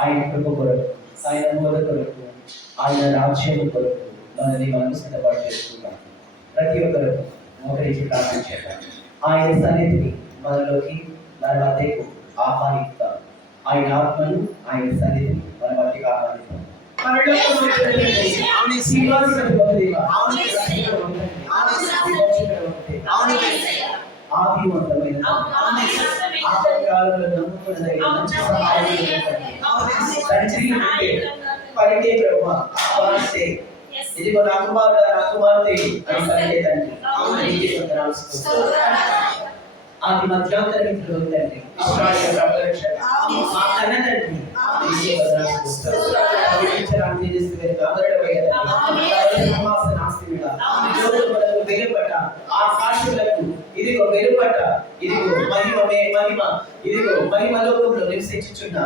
ఆయన కృప కొరకు, ఆయన మూల కొరకు, ఆయన రాజ్యము కొరకు మనము సిద్ధపాటు చేసుకుంటాం. ప్రతి ఒక్కరు మోకరించి ప్రార్థన చేద్దాం. ఆయన సన్నిధిని మనలోకి మన మధ్యకు ఆహ్వానిస్తాం. ఆయన ఆత్మను, ఆయన సన్నిధిని మన మధ్యకు ఆహ్వానిస్తాం. ఆదివంతమైన పలికే బ్రహ్మ ఆహ్వానిస్తే ఇదిగో నా కుమారుడు నా కుమార్తె అని పలికే తండ్రి ఆది మధ్యాంతరం తండ్రి మా కన్న తండ్రి ఇదిగో వెలుపట ఇదిగో మహిమ ఇదిగో మహిమలోకంలో నివసించుచున్న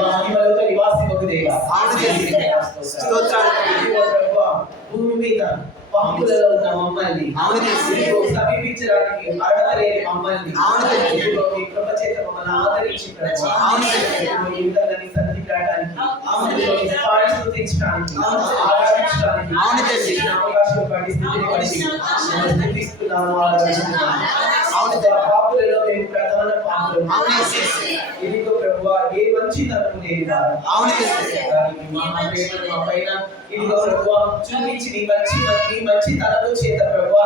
మహిమలోక నివాసి ఒక దేవా భూమి మీద పాపులలో ఉన్న మమ్మల్ని సమీపించడానికి అర్హత లేని మమ్మల్ని మీ కృప చేత మమ్మల్ని ఆదరించి సన్నిధి రావడానికి స్తుతించడానికి ఆరాధించడానికి అవకాశం పడి స్థితిస్తున్నాము. పాపులలో మేము ప్రధాన పాపులు. ఇదిగో ప్రభువా ఏ మంచి తనము లేదు మా పైన ఇదిగో ప్రభువా చూపించి నీ మంచి తనము చేత ప్రభువా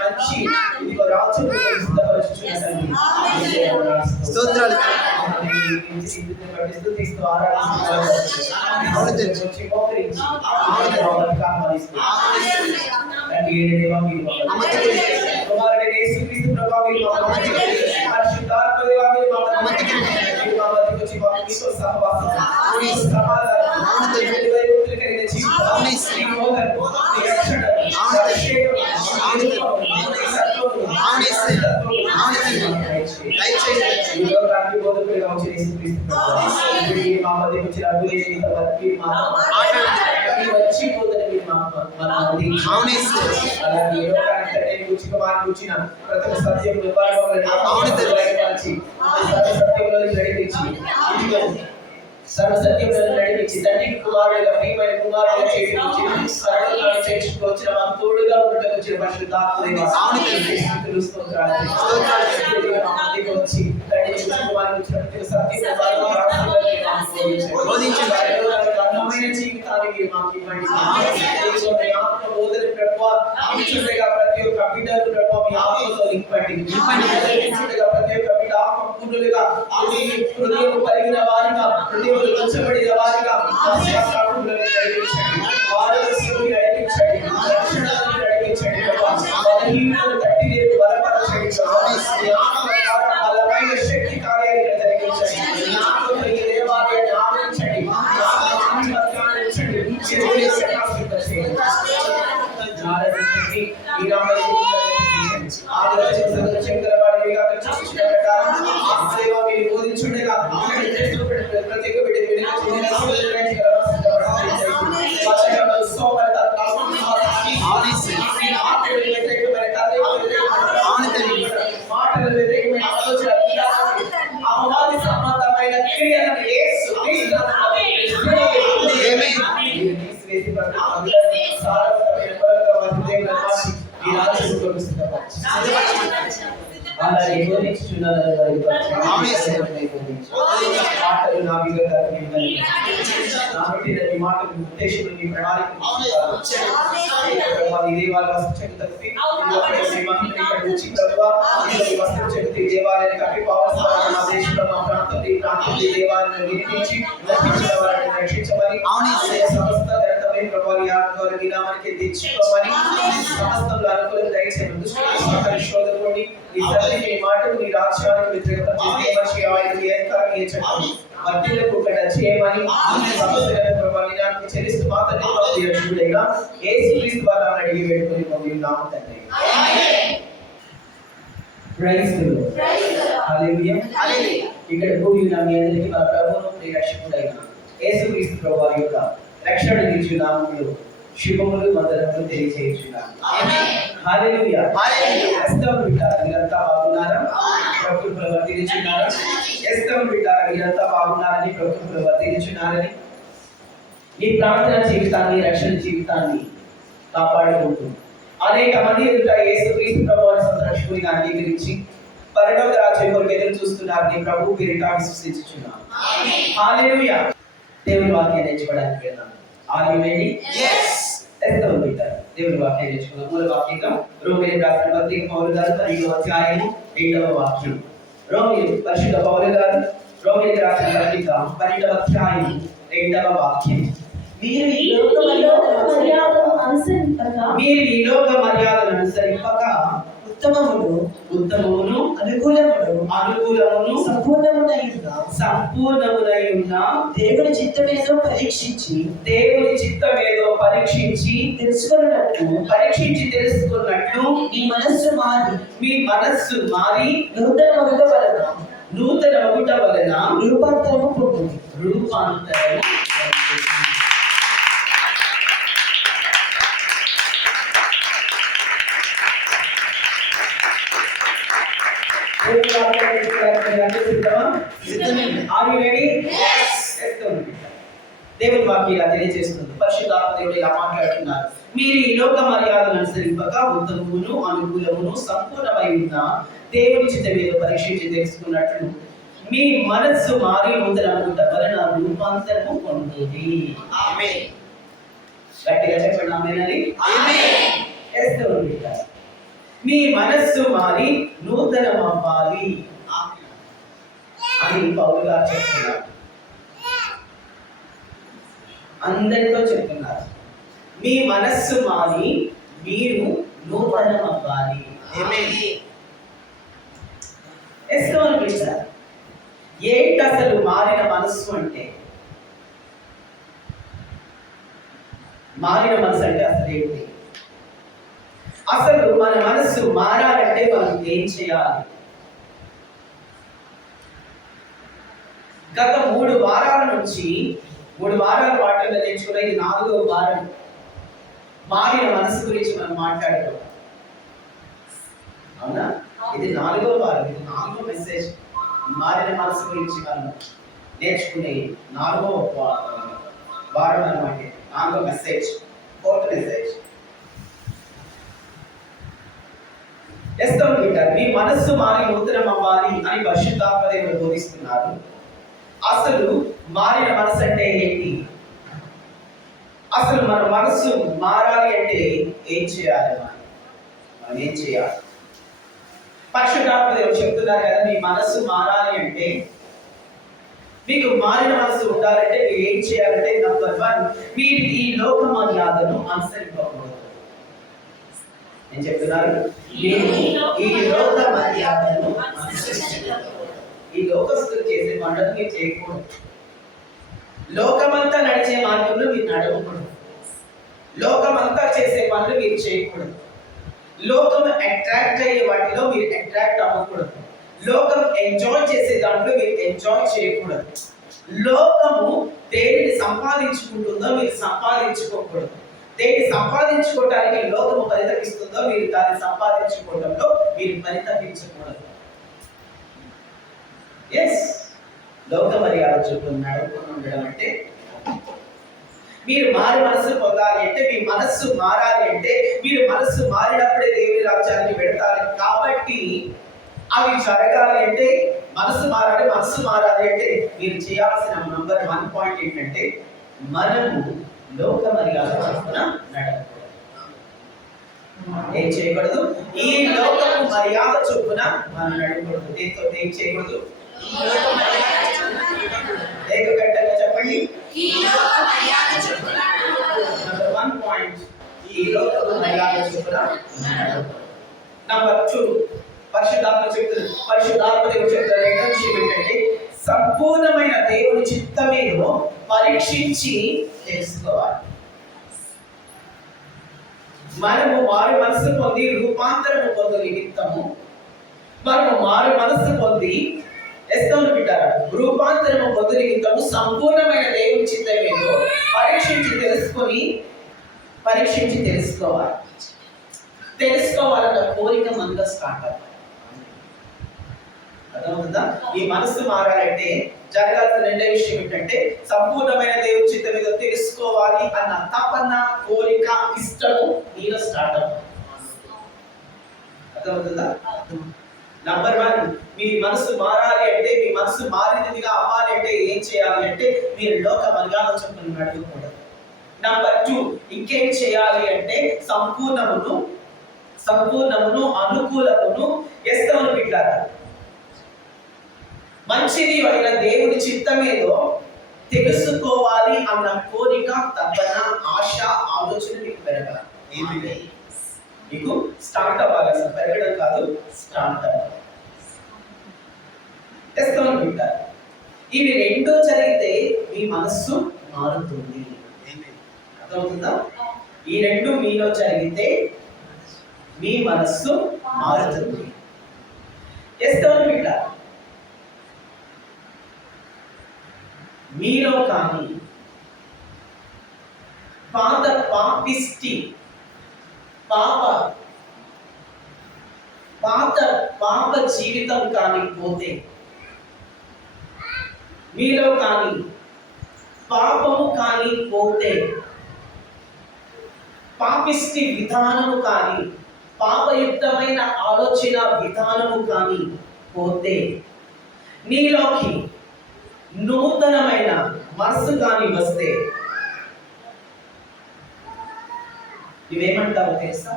మంచి ఇదిగో రాజు స్తోత్రాలు స్తుతిస్తూ సర్వసత్యంలో నడిపించి తండ్రి కుమారుడుగా ప్రియమైన కుమారుడుగా చేర్చుకొచ్చిన మా తోడుగా ఉండటం వచ్చిన పరిశుద్ధాత్మ వచ్చి అందమైన జీవితానికి మాకు ఇవ్వండి. ప్రతి ఒక్క బిడ్డలు మీ ఆత్మతో నింపండి. ప్రతి ఒక్క బిడ్డ ఆత్మ పూర్ణులుగా హృదయం కలిగిన వారిగా హృదయం వచ్చబడిన వారిగా శక్తి కార్యాలు జరిగించండి. దేవాలయాన్ని ఆదరించండి. చెల్లిస్తూ మాత్రమే యేసుక్రీస్తు ద్వారా అడిగి వేడుకొని పొందుతున్నాము తండ్రి. Praise the Lord. హల్లెలూయా. ఇక్కడ భూమి మీద మీ అందరికీ మన ప్రభువును రక్షకుడైన యేసుక్రీస్తు ప్రభువు యొక్క రక్షణ నిత్య నామములో శుభములు వందనములు తెలియజేయుచున్నాను. హల్లెలూయా. ఎస్తేరు బిడ్డలారా మీరంతా బాగున్నారా? ప్రభువులో వర్ధిల్లుచున్నారా? ఎస్తేరు బిడ్డలారా మీరంతా బాగున్నారని, ప్రభువులో వర్ధిల్లుచున్నారని, ఈ ప్రార్థన జీవితాన్ని, రక్షణ జీవితాన్ని కాపాడుకుంటూ అనేక మంది ఎదుట యేసుక్రీస్తు ప్రభువుని సంరక్షకునిగా అంగీకరించి పరలోక రాజ్యం కొరకు ఎదురు చూస్తున్నారని ప్రభు పేరిట విశ్వసించుచున్నాను. హల్లెలూయా. దేవుని వాక్యం నేర్చుకోవడానికి వెళ్దాం. Are you ready? yes. Esther బిడ్డలారా దేవుని వాక్యం నేర్చుకుందాం. మూల వాక్యంగా రోమీయులకు రాసిన పత్రిక పౌలు గారు 5వ అధ్యాయం 8వ వాక్యం. పరిశుద్ధ పౌలు గారు రోమీయులకు రాసిన పత్రిక 12వ అధ్యాయం 8వ వాక్యం. మీరు ఈ లోక మర్యాదను అనుసరింపక ఉత్తమమును అనుకూలమును సంపూర్ణమునై ఉన్న దేవుని చిత్తమేదో పరీక్షించి తెలుసుకున్నట్లు మీ మనస్సు మారి నూతన మగుట వలన రూపాంతరము పొందుతుంది. దేవుని వాక్యం ఇలా తెలియజేస్తుంది. పరిశుద్ధాత్మ దేవుడు ఇలా మాట్లాడుతున్నారు. మీరు ఈ లోక మర్యాదను అనుసరింపక ఉత్తమమును అనుకూలమును సంపూర్ణమై ఉన్న దేవుని చిత్తమేదో పరీక్షించి తెలుసుకున్నట్లు మీ మనస్సు మారి నూతన అనుకుంట వలన రూపాంతరము పొందుతుంది. ఆమేన్. గట్టిగా చెప్పండి ఆమేనని. ఆమేన్. మీ మనస్సు మారి నూతనమవ్వాలి అని పౌలు గారు చెప్తున్నారు. అందరితో చెప్తున్నారు, మీ మనస్సు మారి మీరు నూతనమవ్వాలి. ఏంటి అసలు మారిన మనస్సు అంటే? మారిన మనసు అంటే అసలు ఏంటి? అసలు మన మనస్సు మారాలంటే మనం ఏం చేయాలి? గత 3 వారాల నుంచి 3 వారాల పాటలు నేర్చుకున్న ఇది 4వ వారం మారిన మనసు గురించి మనం మాట్లాడుకోవాలి. అవునా? ఇది 4వ వారం, ఇది 4వ మెసేజ్. మారిన మనసు గురించి మనం నేర్చుకునే 4వ వారం అన్నమాట. 4వ మెసేజ్, 4th మెసేజ్. మీ మనస్సు మారి నూతనం అవ్వాలి అని పరిశుద్ధాత్మ దేవుడు బోధిస్తున్నారు. అసలు మారిన మనసు అంటే ఏంటి? అసలు మన మనస్సు మారాలి అంటే ఏం చేయాలి? మనం ఏం చేయాలి? పరిశుద్ధాత్మ దేవుడు చెప్తున్నారు కదా, మీ మనస్సు మారాలి అంటే, మీకు మారిన మనస్సు ఉండాలంటే మీరు ఏం చేయాలంటే, నంబర్ 1, మీరు ఈ లోక మర్యాదను అనుసరింపకూడదు. నేను చెప్తున్నాను, ఈ లోక మర్యాదను అనుసరించకూడదు. ఈ లోకస్తులు చేసే పనులు మీరు చేయకూడదు. లోకమంతా నడిచే మార్గంలో మీరు నడవకూడదు. లోకమంతా చేసే పనులు మీరు చేయకూడదు. లోకం అట్రాక్ట్ అయ్యే వాటిలో మీరు అట్రాక్ట్ అవ్వకూడదు. లోకం ఎంజాయ్ చేసే దాంట్లో మీరు ఎంజాయ్ చేయకూడదు. లోకము దేనిని సంపాదించుకుంటుందో మీరు సంపాదించుకోకూడదు. దేన్ని సంపాదించుకోవడానికి లోకము పరితపిస్తుందో మీరు దాన్ని సంపాదించుకోవడంలో మీరు పరితపించకూడదు. ఎస్, లోక మర్యాద చుట్టూ నడుపుకుని ఉండడం అంటే, మీరు మారి మనస్సు పొందాలి అంటే, మీ మనస్సు మారాలి అంటే, మీరు మనస్సు మారినప్పుడే దేవుని రాజ్యానికి వెళతారు. కాబట్టి అవి జరగాలి అంటే మనస్సు మారాలి. మనస్సు మారాలి అంటే మీరు చేయాల్సిన నంబర్ 1 పాయింట్ ఏంటంటే, మనము లోక మర్యాద చొప్పున నడవకూడదు. ఏం చేయకూడదు? ఈ లోకము మర్యాద చొప్పున మనం నడవకూడదు. దీంతో ఏం చేయకూడదు? ఏకగట్టంగా చెప్పండి. నంబర్ 1 పాయింట్, ఈ లోకము మర్యాద చొప్పున నడవకూడదు. నంబర్ 2, పరిశుద్ధాత్మ దేవుడు చెప్తున్న రెండో విషయం ఏంటంటే, సంపూర్ణమైన దేవుని చిత్తమేదో పరీక్షించి తెలుసుకోవాలి. మనము మారు మనసు పొంది రూపాంతరము పొందు నిమిత్తము, మనము మారు మనసు పొంది రూపాంతరము పొందు నిమిత్తము సంపూర్ణమైన దేవుని చిత్తమేదో పరీక్షించి తెలుసుకొని పరీక్షించి తెలుసుకోవాలన్న కోరిక మనలో స్టార్ట్ అవ్వాలి. అర్థమవుతుందా? ఈ మనసు మారాలంటే జరగాల్సిన రెండో విషయం ఏంటంటే సంపూర్ణమైన దేవుడి చిత్తం మీద తెలుసుకోవాలి అన్న తపన, కోరిక, ఇష్టము నీలో స్టార్ట్ అవ్వాలి. అర్థమవుతుందా? నంబర్ 1, మీ మనసు మారాలి అంటే, మీ మనసు మారినదిగా అవ్వాలి అంటే ఏం చేయాలి అంటే మీరు లోక మర్యాద చొప్పున నడవకూడదు. నంబర్ 2, ఇంకేం చేయాలి అంటే సంపూర్ణమును అనుకూలమును ఎస్తవను బిడ్డారు మంచిది అయిన దేవుడి చిత్తమేదో తెలుసుకోవాలి అన్న కోరిక, తపన, ఆశ, ఆలోచన మీకు పెరగాలి. మీకు స్టార్ట్ అవ్వాలి. అసలు పెరగడం కాదు, స్టార్ట్ అవ్వాలి. ఇవి రెండూ జరిగితే మీ మనస్సు మారుతుంది. అర్థమవుతుందా? ఈ రెండు మీలో జరిగితే మీ మనస్సు మారుతుంది. మీలో కానీ పాత పాపిష్టి పాప జీవితం కానీ పోతే, మీలో కానీ పాపము కానీ పోతే, పాపిష్టి విధానము కానీ, పాపయుక్తమైన ఆలోచన విధానము కానీ పోతే, నీలోకి నూతనమైన మనసు కానీ వస్తే, ఇవేమంటావు తెలుసా?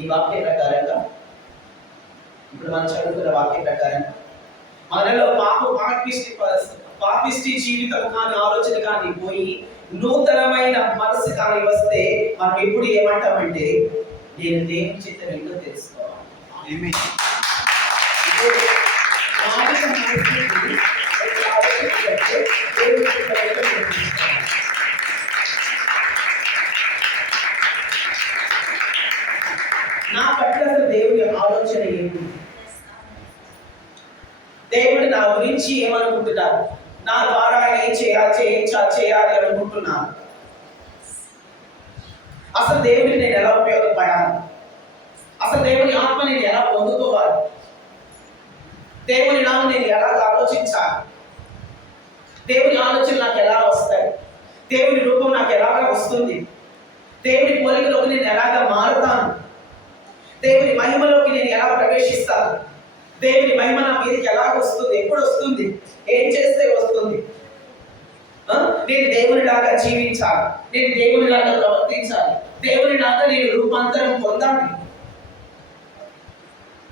ఈ వాక్య ప్రకారంగా, ఇప్పుడు మనం చదువుకున్న వాక్య ప్రకారంగా మనలో పాపిష్టి జీవితం కానీ ఆలోచన కానీ పోయి నూతనమైన మనసు కానీ వస్తే మనం ఎప్పుడు ఏమంటామంటే నేను దేవుని చిత్తం ఏంటో తెలుసుకోవాలి. నా పట్ల దేవుని ఆలోచన ఏంటి? దేవుడు నా గురించి ఏమనుకుంటున్నారు? నా ద్వారా ఆయన ఏం చేయాలి అనుకుంటున్నాను. అసలు దేవుడికి నేను ఎలా ఉపయోగపడాలి? అసలు దేవుని ఆత్మ నేను ఎలా పొందుకోవాలి? దేవుని నామం నేను ఎలా ఆలోచించాలి? దేవుని ఆలోచన నాకు ఎలా వస్తాయి? దేవుని రూపం నాకు ఎలాగ వస్తుంది? దేవుని పోలికలోకి నేను ఎలాగ మారుతాను? దేవుని మహిమలోకి నేను ఎలా ప్రవేశిస్తాను? దేవుని మహిమ నా మీదకి ఎలాగ వస్తుంది? ఎప్పుడు వస్తుంది? ఏం చేస్తే వస్తుంది? నేను దేవునిలాగా జీవించాలి, నేను దేవునిలాగా ప్రవర్తించాలి, దేవునిలాగా నేను రూపాంతరం పొందాలి,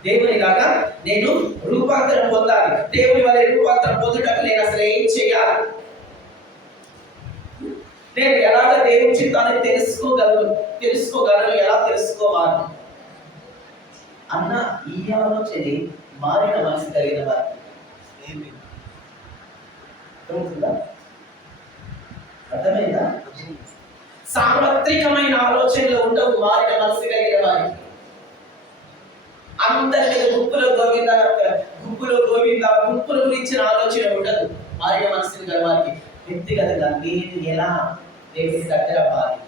దేవునిలాగా నేను రూపాంతరం పొందాలి. దేవుని వల్ల రూపాంతరం పొందుటకు నేను అసలు ఏం చేయాలి? నేను ఎలాగ దేవుని చిత్తాన్ని తెలుసుకోగలను, ఎలా తెలుసుకోవాలి అన్న ఈ ఆలోచన మారిన మనసు కలిగిన వారు. అర్థమైందా? సార్వత్రికమైన ఆలోచనలు ఉండవు మారిన మనసు కలిగిన వారికి. అందరి గుంపుల గురించిన ఆలోచన ఉండదు మారిన మనసుని గల వారికి. వ్యక్తిగతంగా నేను ఎలా దేవుని దగ్గర అవ్వాలి,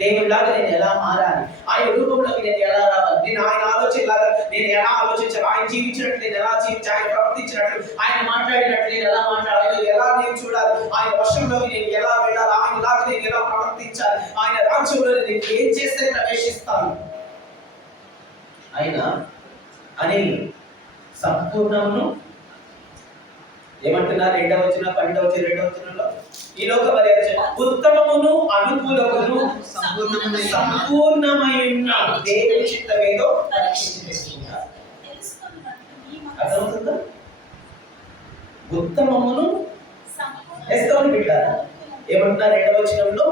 దేవుడిలాగా నేను ఎలా మారాలి, ఆయన రూపంలోకి నేను ఎలా రావాలి, నేను ఆయన ఆలోచనలాగా నేను ఎలా ఆలోచించాలి, ఆయన జీవించినట్లు నేను ఎలా జీవించాలి, ఆయన ప్రవర్తించినట్లు, ఆయన మాట్లాడినట్లు నేను ఎలా మాట్లాడాలి, ఆయన ఎలా నేను చూడాలి, ఆయన వర్షంలోకి నేను ఎలా వెళ్ళాలి, ఆయనలాగా నేను ఎలా ప్రవర్తించాలి, ఆయన రాజ్యంలో నేను ఏం చేస్తే ప్రవేశిస్తాను ఆయన అని సంపూర్ణమును ఏమంటున్నారు? 2వ వచనం 12వ వచనంలో ఈ లోక మర్యాద ఉత్తమమును అనుకూలమును సంపూర్ణమైన దేవుని చిత్తమేదో పరీక్షించుకుంటారు. అర్థమవుతుందా? ఉత్తమమును పెట్టారు. ఏమంటున్నారు 2వ వచనంలో?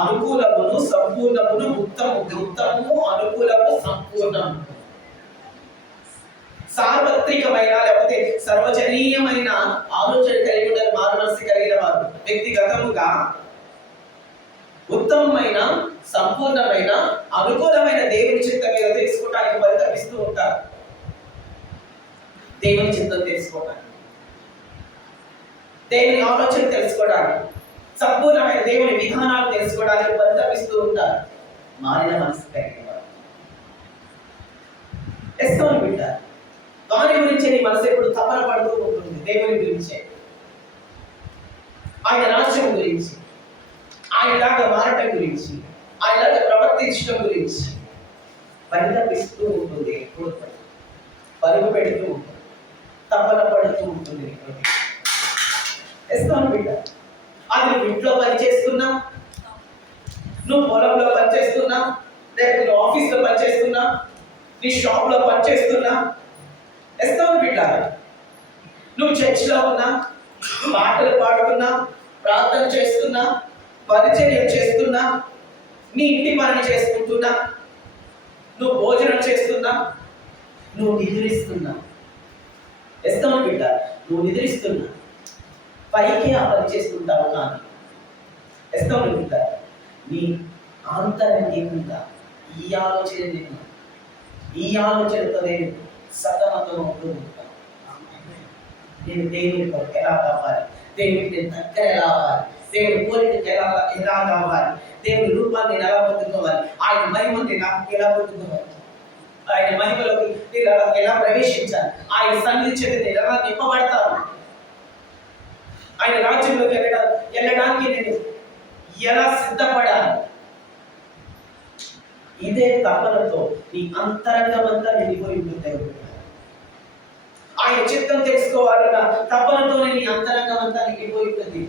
అనుకూలమును సంపూర్ణమును ఉత్తమము అనుకూలము సంపూర్ణము. సార్వత్రికమైన లేకపోతే సర్వజనీయమైన ఆలోచన కలిగి ఉండాలి మారు మనసు కలిగిన వారు. వ్యక్తిగతముగా ఉత్తమమైన సంపూర్ణమైన అనుకూలమైన దేవుని చిత్తం మీద తెలుసుకోవడానికి పరితపిస్తూ ఉంటారు. దేవుని చిత్తం తెలుసుకోవడానికి, దేవుని ఆలోచన తెలుసుకోవడానికి, సంపూర్ణమైన దేవుని విధానాలు తెలుసుకోవడానికి పరితపిస్తూ ఉంటారు మారిన మనసు కలిగిన వారు. ఎస్కోని బిడ్డ, దాని గురించి నీ మనసు ఎప్పుడు తపన పడుతూ ఉంటుంది. దేవుని గురించే, ఆయన రాజ్యం గురించి, ఆయనలాగా మారటం గురించి, ఆయనలాగా ప్రవర్తించడం గురించి పరితపిస్తూ ఉంటుంది. ఎప్పుడు పరుగు పెడుతూ ఉంటుంది, తపన పడుతూ ఉంటుంది. ఎస్కోని బిడ్డ, అది నువ్వు ఇంట్లో పని చేస్తున్నా, నువ్వు పొలంలో పని చేస్తున్నా, లేకపోతే నువ్వు ఆఫీస్లో పని చేస్తున్నా, నీ షాప్లో పని చేస్తున్నా, ఎస్తావు బిడ్డ. నువ్వు చర్చిలో ఉన్నా, పాటలు పాడుతున్నా, ప్రార్థన చేస్తున్నా, పరిచర్య చేస్తున్నా, నీ ఇంటి పని చేసుకుంటున్నా, నువ్వు భోజనం చేస్తున్నా, నువ్వు నిద్రిస్తున్నా. ఎస్తావు బిడ్డ, నువ్వు నిద్రిస్తున్నా, పైకి ఆ పని చేసుకుంటావు. కానీ ఎస్తావు బిడ్డ, నీ ఆంతరంగికంగా ఈ ఆలోచనతో నేను సతమతం అవుతూ ఉంటాను. నేను దేవుని ఎలా కావాలి, దేవునికి నేను దగ్గర ఎలా అవ్వాలి, దేవుని కోరికకి ఎలా కావాలి, దేవుని రూపాన్ని నేను ఎలా పొందుకోవాలి, ఆయన మహిమని నాకు ఎలా పొందుకోవాలి, ఆయన మహిమలోకి నేను ఎలా ప్రవేశించాలి, ఆయన సన్నిధి చేత నేను ఎలా నింపబడతాను, ఆయన రాజ్యంలోకి వెళ్ళడానికి నేను ఎలా సిద్ధపడాలి. ఇదే తపనతో నీ అంతరంగమంతా నిండిపోయి ఉంటుంది. ఆయన చిత్తం తెలుసుకోవాలన్న తపనతోనే నీ అంతరంగమంతా నిండిపోయి ఉంటుంది.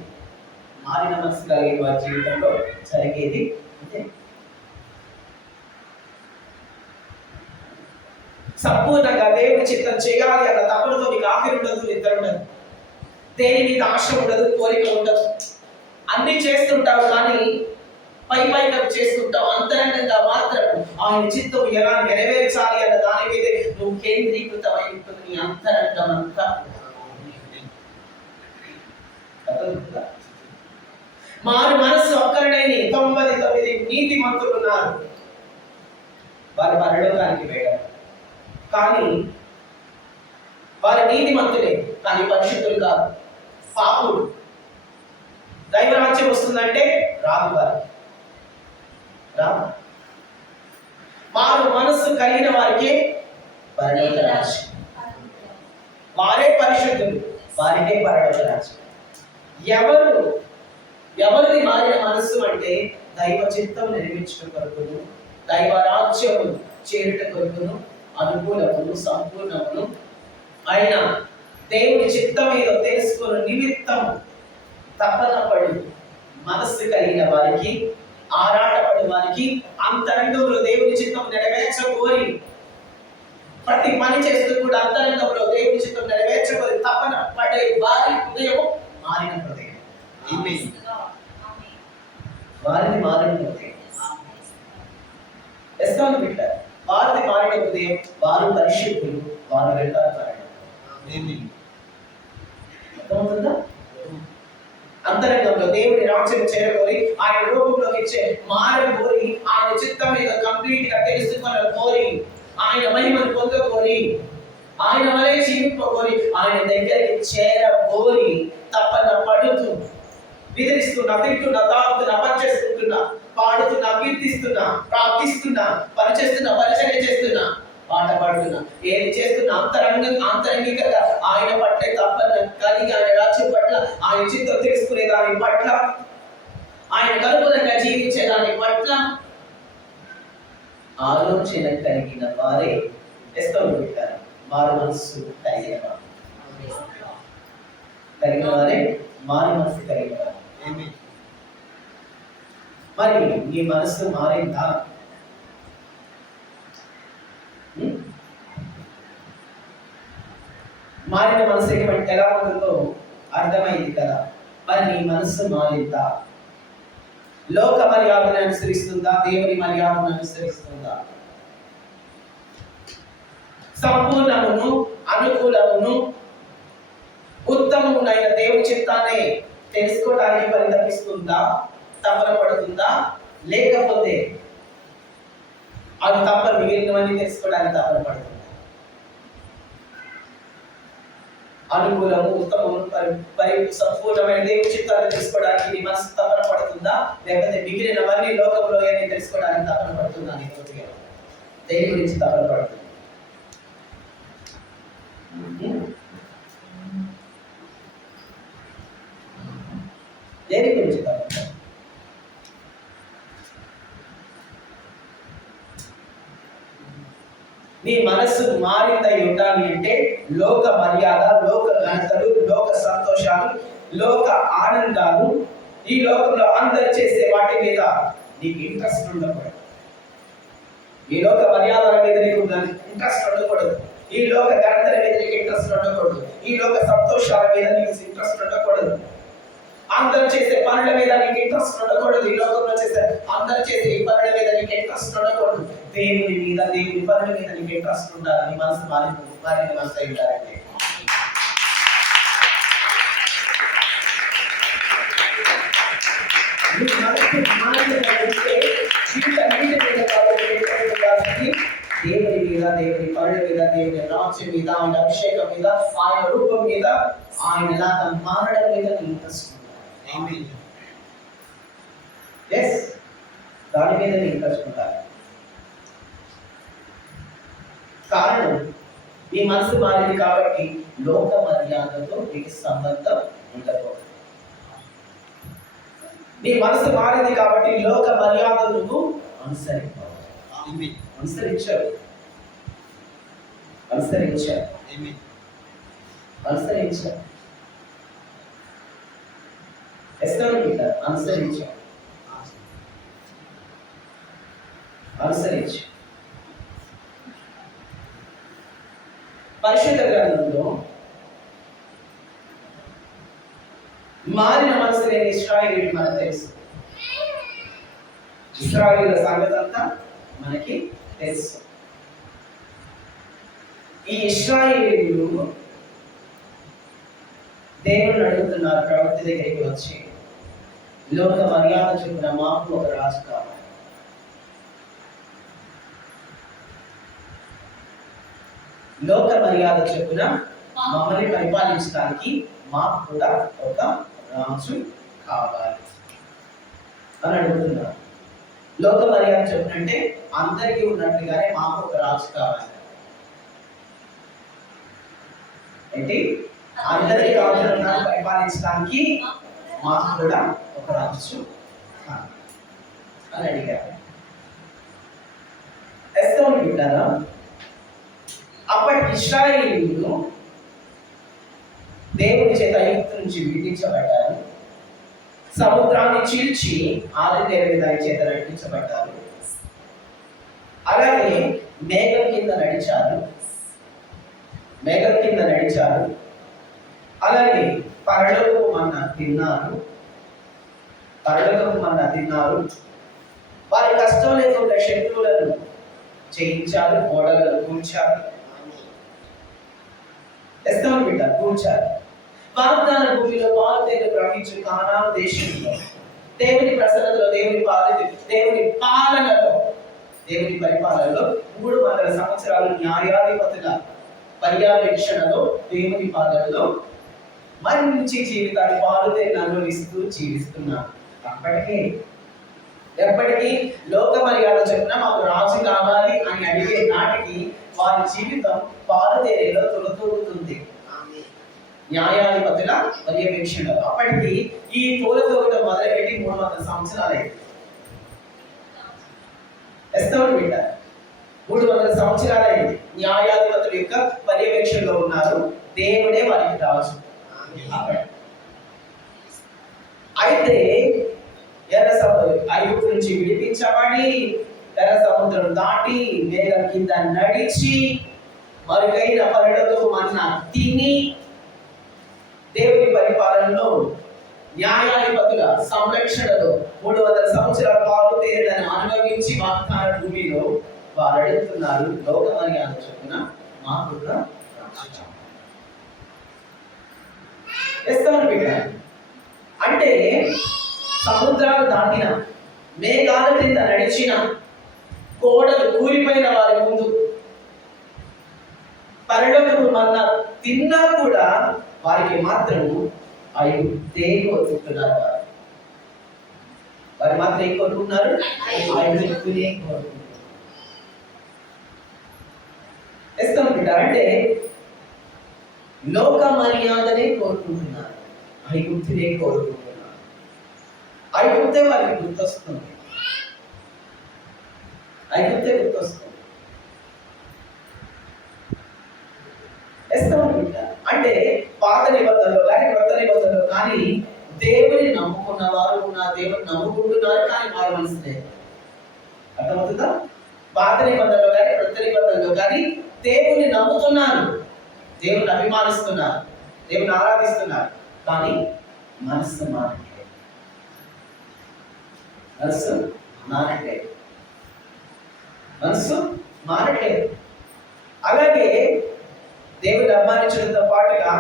మారిన మనసు కలిగిన వారి జీవితంలో జరిగేది ఇదే. సంపూర్ణంగా దేవుని చిత్తం చేయాలి అన్న తపనతో నీకు ఆఖరి ఉండదు, నిద్ర ఉండదు, దేని మీద ఆశ ఉండదు, కోరిక ఉండదు. అన్ని చేస్తుంటావు కానీ పైగా చేస్తుంటావు. అంతరంగంగా మాత్రం ఆయన చిత్తం ఎలా నెరవేర్చాలి అన్న దాని మీద నువ్వు కేంద్రీకృతమై ఉంటుంది. నీ అంతరంగం అంతా మారు మనస్సు ఒక్కరినేని 99 నీతి మంతులు ఉన్నారు. వారు పరలోకానికి వెళ్ళారు, కానీ వారి నీతి మంతులే, కానీ పరిశుద్ధులు కాదు, పాపుడు. దైవరాజ్యం వస్తుందంటే రాదు, వారు రాదు. మారు మనస్సు కలిగిన వారికి పరలోక రాజ్యం, వారే పరిశుద్ధులు, వారికే పరలోక రాజ్యం. ఎవరిది మారిన మనస్సు అంటే దైవ చిత్తం నిర్మించడం కొరకును, దైవ రాజ్యము చేరుట కొరకును, అనుకూలమును సంపూర్ణమును అయిన దేవుని చిత్తం ఏదో తెలుసుకున్న నిమిత్తం తపన పడు మనస్సు కలిగిన వారికి, ఆరాటపడు వారికి, అంతరంగంలో దేవుని చిత్తం నెరవేర్చకోరి ప్రతి పని చేస్తూ కూడా అంతరంగంలో దేవుని చిత్తం నెరవేర్చకోరి తపన పడే వారి హృదయం మారిన హృదయం. వారిని మారిన హృదయం ఎస్తాను బిడ్డ, వారిని మారిన హృదయం, వారు పరిశుద్ధులు, వారు వెళ్తారు పరలోకం. అర్థమవుతుందా? అంతరంగంలో దేవుని రాజ్యం చేరకోరి, ఆయన రూపంలోకి ఇచ్చే మారకోరి, ఆయన చిత్తం మీద కంప్లీట్ గా తెలుసుకున్న కోరి, ఆయన మహిమను పొందకోరి, ఆయన వలె జీవింపకోరి, ఆయన దగ్గరికి చేరకోరి తపన పడుతూ నిద్రిస్తున్నా, తింటున్నా, తాగుతున్నా, పని చేసుకుంటున్నా, పాడుతున్నా, కీర్తిస్తున్నా, ప్రార్థిస్తున్నా, పని చేస్తున్నా, పరిచర్య చేస్తున్నా, పాట పాడుతున్నా, ఏది చేస్తున్నా ఆంతరంగికంగా ఆయన పట్ల తప్పన కలిగి, ఆయన రాజ్యం పట్ల, ఆయన చిత్తం తెలుసుకునే దాని పట్ల, ఆయన కలుపునంగా జీవించే దాని పట్ల ఆలోచన కలిగిన వారే ఎస్తలు పెట్టారు. మారు మనస్సు కలిగిన వారే మారు మనస్సు కలిగిన వారు. మరి నీ మనస్సు మారిందా? మారిన మనసు ఎలా ఉంటుందో అర్థమైంది కదా. మరి నీ మనస్సు మారిందా? లోక మర్యాదను అనుసరిస్తుందా? దేవుని మర్యాదను అనుసరిస్తుందా? సంపూర్ణమును, అనుకూలమును, ఉత్తమమునైన దేవుని చిత్తాన్ని తెలుసుకోవడానికి పరితపిస్తుందా? తపన పడుతుందా? లేకపోతే అది తప్ప మిగిలినవన్నీ తెలుసుకోవడానికి తపన పడుతుందా? అనుకూలము, ఉత్తమము, సంపూర్ణమైన దేవుని చిత్తాన్ని తెలుసుకోవడానికి నీ మనసు తపన పడుతుందా, లేకపోతే మిగిలినవన్నీ లోకంలో ఏమి తెలుసుకోవడానికి తపన పడుతుందా? నీ పూర్తిగా దేని గురించి తపన పడుతుంది? దేని గురించి తపన పడుతుంది? నీ మనస్సు మారిందై ఉండాలి అంటే లోక మర్యాద, లోక ఘనతలు, లోక సంతోషాలు, లోక ఆనందాలు, ఈ లోకంలో అందరు చేసే వాటి మీద నీకు ఇంట్రెస్ట్ ఉండకూడదు. ఈ లోక మర్యాదల మీద నీకు ఇంట్రెస్ట్ ఉండకూడదు. ఈ లోక ఘనతల మీద నీకు ఇంట్రెస్ట్ ఉండకూడదు. ఈ లోక సంతోషాల మీద నీకు ఇంట్రెస్ట్ ఉండకూడదు. అందరు చేసే పనుల మీద నీకు ఇంట్రెస్ట్ ఉండకూడదు. ఈ లోకంలో చేసే అందరు చేసే ఈ పనుల మీద నీకు ఇంట్రెస్ట్ ఉండకూడదు. దేవుని మీద, దేవుని పనుల మీద నీకు ఇంట్రెస్ట్ ఉండాలి. నీ మనసు మారిన మనసు అయి ఉండాలంటే దేవుని మీద, దేవుని పనుల మీద, దేవుని రాజ్యం మీద, ఆయన అభిషేకం మీద, ఆయన రూపం మీద, ఆయన లాగా మారడం మీద ఇంట్రెస్ట్ ఉండాలి. దాని మీద ఇంట్రెస్ట్ ఉండాలి. కారణం నీ మనసు మారింది కాబట్టి లోక మర్యాదతో నీకు సంబంధం ఉండకూడదు. నీ మనసు మారింది కాబట్టి లోక మర్యాదలు నువ్వు అనుసరించావు. అనుసరించు. పరిశుద్ధ గ్రంథంలో మారిన మనసు లేని ఇశ్రాయేలీయులు మనకు తెలుసు. ఇశ్రాయేలీయుల సంగతి అంతా మనకి తెలుసు. ఈ ఇశ్రాయేలీయులు దేవుని అడుగుతున్నారు ప్రవక్త దగ్గరికి వచ్చి, లోక మర్యాద చొప్పున మాకు ఒక రాజు కావాలి. లోక మర్యాద చొప్పున మమ్మల్ని పరిపాలించడానికి మాకు కూడా ఒక రాజు కావాలి అని అడుగుతున్నారు. లోక మర్యాద చొప్పున అంటే అందరికీ ఉన్నట్లుగానే మాకు ఒక రాజు కావాలి. ఏంటి? అందరికీ కావాలన్నా పరిపాలించడానికి మాకు కూడా ఒక రాజు కావాలి అని అడిగారు. ఎస్తోని బిడ్డారా, అప్పటి ఇశ్రాయేలీయులు దేవుని చేత ఐగుప్తు నుంచి విడిపించబడ్డారు. సముద్రాన్ని చీల్చి ఆరితేరి దాని చేత నడిపించబడ్డారు. అలాగే మేఘం కింద నడిచారు. అలాగే పరలోకపు మన్నా తిన్నారు. వారి కష్టం లేకుండా శత్రువులను జయించారు, గోడలను కూల్చారు. కూల్చారు. వాగ్దాన భూమిలో పాలుతేలు ప్రవహించు కానాను దేశంలో దేవుని ప్రసన్నతలో, దేవుని పాలనలో, దేవుని పరిపాలనలో 300 సంవత్సరాలు న్యాయాధిపతుల పర్యవేక్షణలో, దేవుని పాలనలో మంచి జీవితాన్ని పాలుతేలు అనుభవిస్తూ జీవిస్తున్నారు. ఎప్పటికీ లోక మర్యాద చెప్పిన మాకు రాజు కావాలి అని అడిగే నాటికి వారి జీవితం పాలుతేనెలో తొలతూగుతుంది న్యాయాధిపతుల పర్యవేక్షణలో. అప్పటికి ఈ తోలతూగడం మొదలుపెట్టి 300 సంవత్సరాలైంది. 300 సంవత్సరాలైంది న్యాయాధిపతుల యొక్క పర్యవేక్షణలో ఉన్నారు. దేవుడే వారికి రాజు. అయితే ఐగుప్తు నుంచి విడిపించబడి ఎర్ర సముద్రం దాటి మేఘం కింద నడిచి మరుగైన పరలోకపు మన్నా తిని దేవుని పరిపాలనలో న్యాయాధిపతుల సంరక్షణలో 300 సంవత్సరాల పాలుతేనని అనుభవించి వాగ్దాన భూమిలో వారు అడుగుతున్నారు, లోక మర్యాద చొప్పున మాకు అంటే సముద్రాలు దాటిన, మేఘాల కింద నడిచిన, కోడలు కూలిపోయిన వారి ముందు పరలోకపు మన్నా తిన్నా కూడా వారికి మాత్రం ఐగుప్తే కోరుకుంటున్నారు. వారు మాత్రం ఏం కోరుకుంటున్నారు? ఐగుప్తునే కోరుకుంటున్నారు. అంటే లోక మర్యాదనే కోరుకుంటున్నారు, ఐగుప్తునే కోరుకుంటున్నారు. ఐగుప్తే వారికి గుర్తొస్తుంది, ఐగుప్తే గుర్తొస్తుంది. అంటే పాత నిబంధనలో కానీ కొత్త నిబంధనలో కానీ దేవుని నమ్ముకున్న వారు నా దేవుని నమ్ముకుంటున్నారు, కానీ వారు మనసు లేదు. అర్థమవుతుందా? పాత నిబంధనలో కానీ కొత్త నిబంధనలో కానీ దేవుని నమ్ముతున్నారు, దేవుని అభిమానిస్తున్నారు, దేవుని ఆరాధిస్తున్నారు, కానీ మనస్సు మారట్లేదు. మనస్సు మారట్లేదు, మనస్సు మారట్లేదు. అలాగే దేవుని అభిమానించడంతో పాటుగా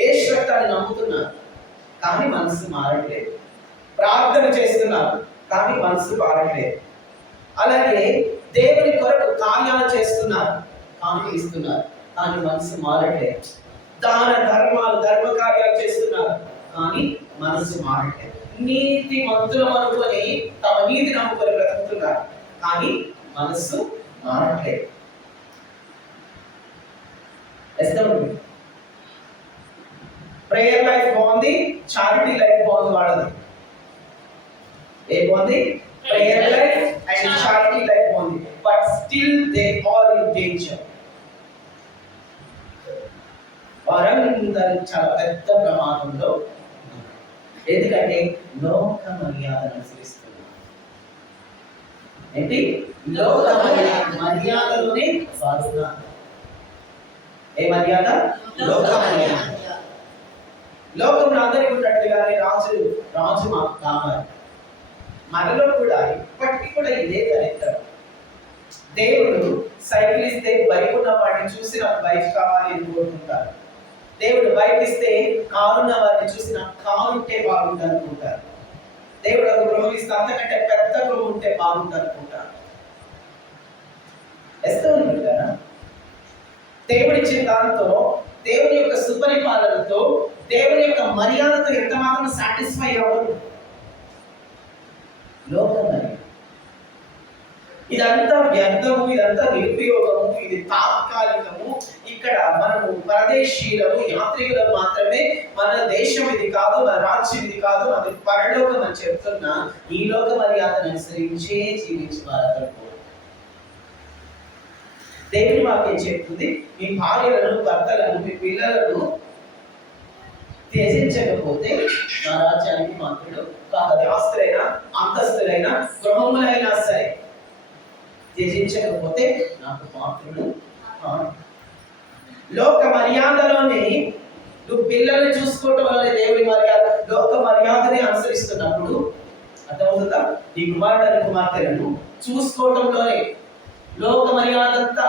యేసు రక్తాన్ని నమ్ముతున్నారు, కానీ మనసు మారట్లేదు. ప్రార్థన చేస్తున్నారు, కానీ మనసు మారట్లేదు. అలాగే దేవుని కొరకు కార్యాలు చేస్తున్నారు, కానుక ఇస్తున్నారు, కానీ మనసు మారట్లేదు. దాన ధర్మాలు ధర్మ కార్యాలు చేస్తున్నారు, కానీ మనసు మారట్లేదు. నీతి మంతులు అనుకొని తమ నీతిని నమ్ముకొని బ్రతుకుతున్నారు, కానీ మనస్సు మారట్లేదు. ప్రేయర్ లైఫ్ బాగుంది, చారిటీ లైఫ్ బాగుంది వాడది. ఏ బాగుంది? Prayer life and charity life బాగుంది, but still they are in danger. వారందరూ చాలా పెద్ద ప్రమాదంలో. ఎందుకంటే లోక మర్యాదను అనుసరిస్తున్నారు. ఏంటి? లోక మర్యాదలోనే వాడుతున్నారు. ఏ మర్యాద? లోక మర్యాద. లోకంలో అందరికీ ఉన్నట్టుగానే రాజు మాకు కావాలి. మనలో కూడా ఇప్పటికీ కూడా ఇదే దరిద్రం. దేవుడు సైకిల్ ఇస్తే బైక్ ఉన్న వాడిని చూసి నాకు బైక్ కావాలి అని కోరుకుంటారు. దేవుడు బైక్ ఇస్తే కారున్న వారిని చూసి నాకు కారు ఉంటే బాగుంటుంది అనుకుంటారు. దేవుడు ఒక గృహం ఇస్తే అంతకంటే పెద్ద గృహం ఉంటే బాగుంటుంది అనుకుంటారు. వేస్తుంది కదా. దేవుడిచ్చిన దాంతో, దేవుని యొక్క సుపరిపాలనతో, దేవుని యొక్క మర్యాదతో ఎంత మాత్రం సాటిస్ఫై అవ్వరు. లోకమర్యాద ఇదంతా వ్యర్థము, ఇదంతా నిరుపయోగము, ఇది తాత్కాలికము. ఇక్కడ మనము పరదేశీయులము, యాత్రికులు మాత్రమే. మన దేశం ఇది కాదు, మన రాజ్యం ఇది కాదు, అది పరలోకం అని చెప్తున్నా ఈ లోక మర్యాదను అనుసరించే జీవించగలరు. దేవుని వాక్యం చెప్తుంది, మీ భార్యలను, భర్తలను, మీ పిల్లలను త్యజించకపోతే నా రాజ్యానికి మాత్రుడు కాదు. ఆస్తులైనా, అంతస్తులైనా, గృహములైనా సరే త్యజించకపోతే నాకు పాత్రుడు కాదు. లోక మర్యాదలోనే నువ్వు పిల్లల్ని చూసుకోవటం వల్ల దేవుని మర్యాద, లోక మర్యాదనే అనుసరిస్తున్నప్పుడు అర్థమవుతుందా? నీ కుమారుడు కుమార్తెలను చూసుకోవటంలోనే లోక మర్యాదంతా,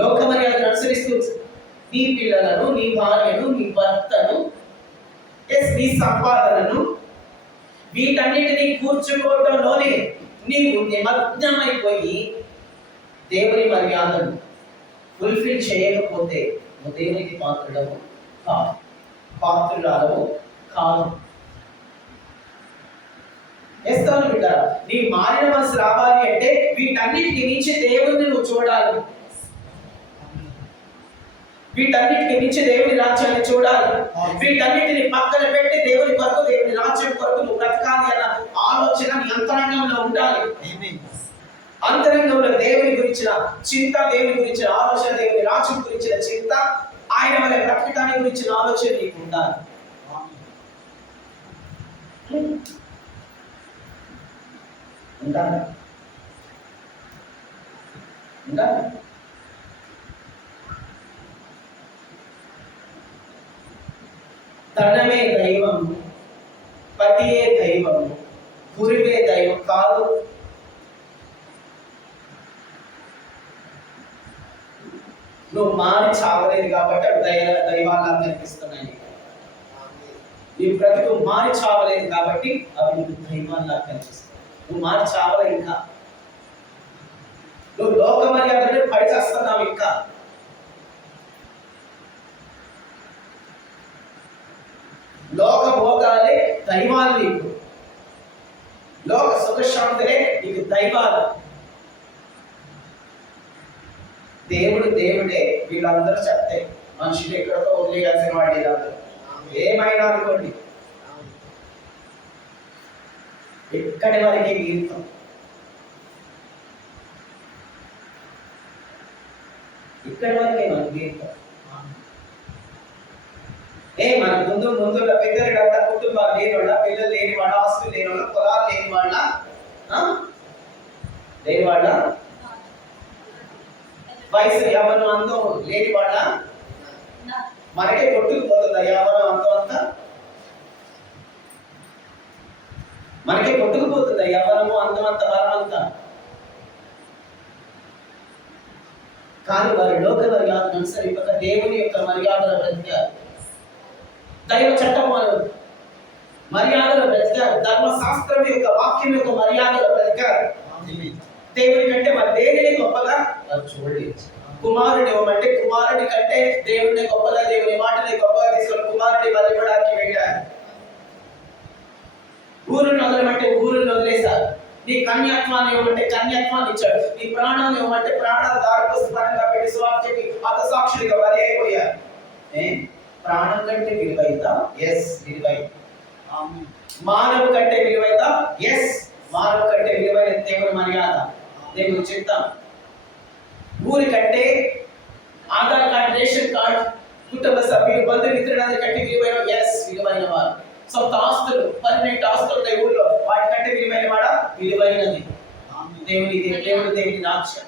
లోక మర్యాదను అనుసరిస్తూ నీ పిల్లలను, నీ భార్యను, నీ భర్తను, నీ సంపాదనను, వీటన్నిటినీ కూర్చుకోవటంలోనే నీవు నిమగ్నమైపోయి దేవుని మర్యాదను ఫుల్ఫిల్ చేయకపోతే నువ్వు దేవునికి పాత్రుడవు కాదు, పాత్రురాలవు కాదు. వేస్తాను బిడ్డ. నీ మారిన మనసు రావాలి అంటే వీటన్నిటికి మించి దేవుడిని నువ్వు చూడాలి, వీటన్నిటికి మించి దేవుని రాజ్యాన్ని చూడాలి. వీటన్నిటిని పక్కన పెట్టి దేవుని కొరకు, దేవుని రాజ్యం కొరకు నువ్వు బ్రతకాలి అన్న ఆలోచన నీ అంతరంగంలో ఉండాలి. అంతరంగంలో దేవుని గురించిన చింత, దేవుని గురించిన ఆలోచన, దేవుని రాజ్యం గురించిన చింత, ఆయన వల్ల బ్రతకటానికి గురించిన ఆలోచన నీకు ఉండాలి. ఉండాలి. ధనమే దైవము, పతియే దైవము, గురువే దైవం కాదు. నువ్వు మారి చావలేదు కాబట్టి అవి దైవాలను కనిపిస్తున్నాయి. నీ బ్రతుకు మారి చావలేదు కాబట్టి అవి నీకు దైవాల్లా కనిపిస్తున్నాయి. నువ్వు మారి చావలే, ఇంకా నువ్వు లోక మర్యాదనే పడి చేస్తున్నావు. ఇంకా లోక భోగాలే దైవాలు నీకు, లోక సుఖశాంతులే నీకు దైవాలు. దేవుడు దేవుడే, వీళ్ళందరూ చెప్తే మనుషులు ఎక్కడితో వదిలేయాల్సిన వాడు వీళ్ళందరూ. ఏమైనా అనుకోండి, ఎక్కడి వరకే గీతం. ఇక్కడి వరకే మన గీతం. మన ముందు పెద్దలంతా కుటుంబాలు లేనివాళ్ళ, పిల్లలు లేనివాళ్ళ, ఆస్తులు లేనివాళ్ళ, పొలాలు లేనివాళ్ళ, వయసు ఎవరు అందం లేనివాళ్ళ, మనకే కొట్టుకుపోతుందా ఎవరు అందం అంతా? మనకే కొట్టుకుపోతుందా ఎవరము అందమంతా బలమంతా? కానీ వారి లోక మర్యాదను అనుసరింపక దేవుని యొక్క మర్యాదల బ్రతికారు, దైవ చట్టం మర్యాదల బ్రతికారు, ధర్మశాస్త్రం యొక్క వాక్యం యొక్క మర్యాదల బ్రతికారు. దేవుని కంటే మరి దేనిని గొప్పగా చూడలేదు. కుమారుడు ఇవ్వమంటే కుమారుడి కంటే దేవుడిని గొప్పగా, దేవుని మాటని గొప్పగా తీసుకొని కుమారుడి బలిపడానికి వెళ్ళారు. ఊరుని వదలమంటే ఊరుని వదిలేశారు. నీ కన్యాత్వాన్ని ఇవ్వమంటే కన్యాత్వాన్ని ఇచ్చాడు. నీ ప్రాణాన్ని ఇవ్వమంటే ప్రాణాలు దారిపోసి పరంగా పెట్టి స్వార్థకి హతసాక్షుడిగా బలి అయిపోయారు. ప్రాణం కంటే విలువైందా? ఎస్, విలువైంది. మానవు కంటే విలువైందా? ఎస్, మానవు కంటే విలువైన దేవుని మర్యాద, దేవుని చిత్తం. ఊరి కంటే ఆధార్ కార్డు, రేషన్ కార్డు, కుటుంబ సభ్యులు, బంధుమిత్రులు కంటే విలువైన, ఎస్, విలువైన వారు. సొంత ఆస్తులు, 12 ఆస్తులు ఉంటాయి ఊళ్ళో, వాటి కంటే విలువైన వాడ, విలువైనది దేవుడి నాక్షం.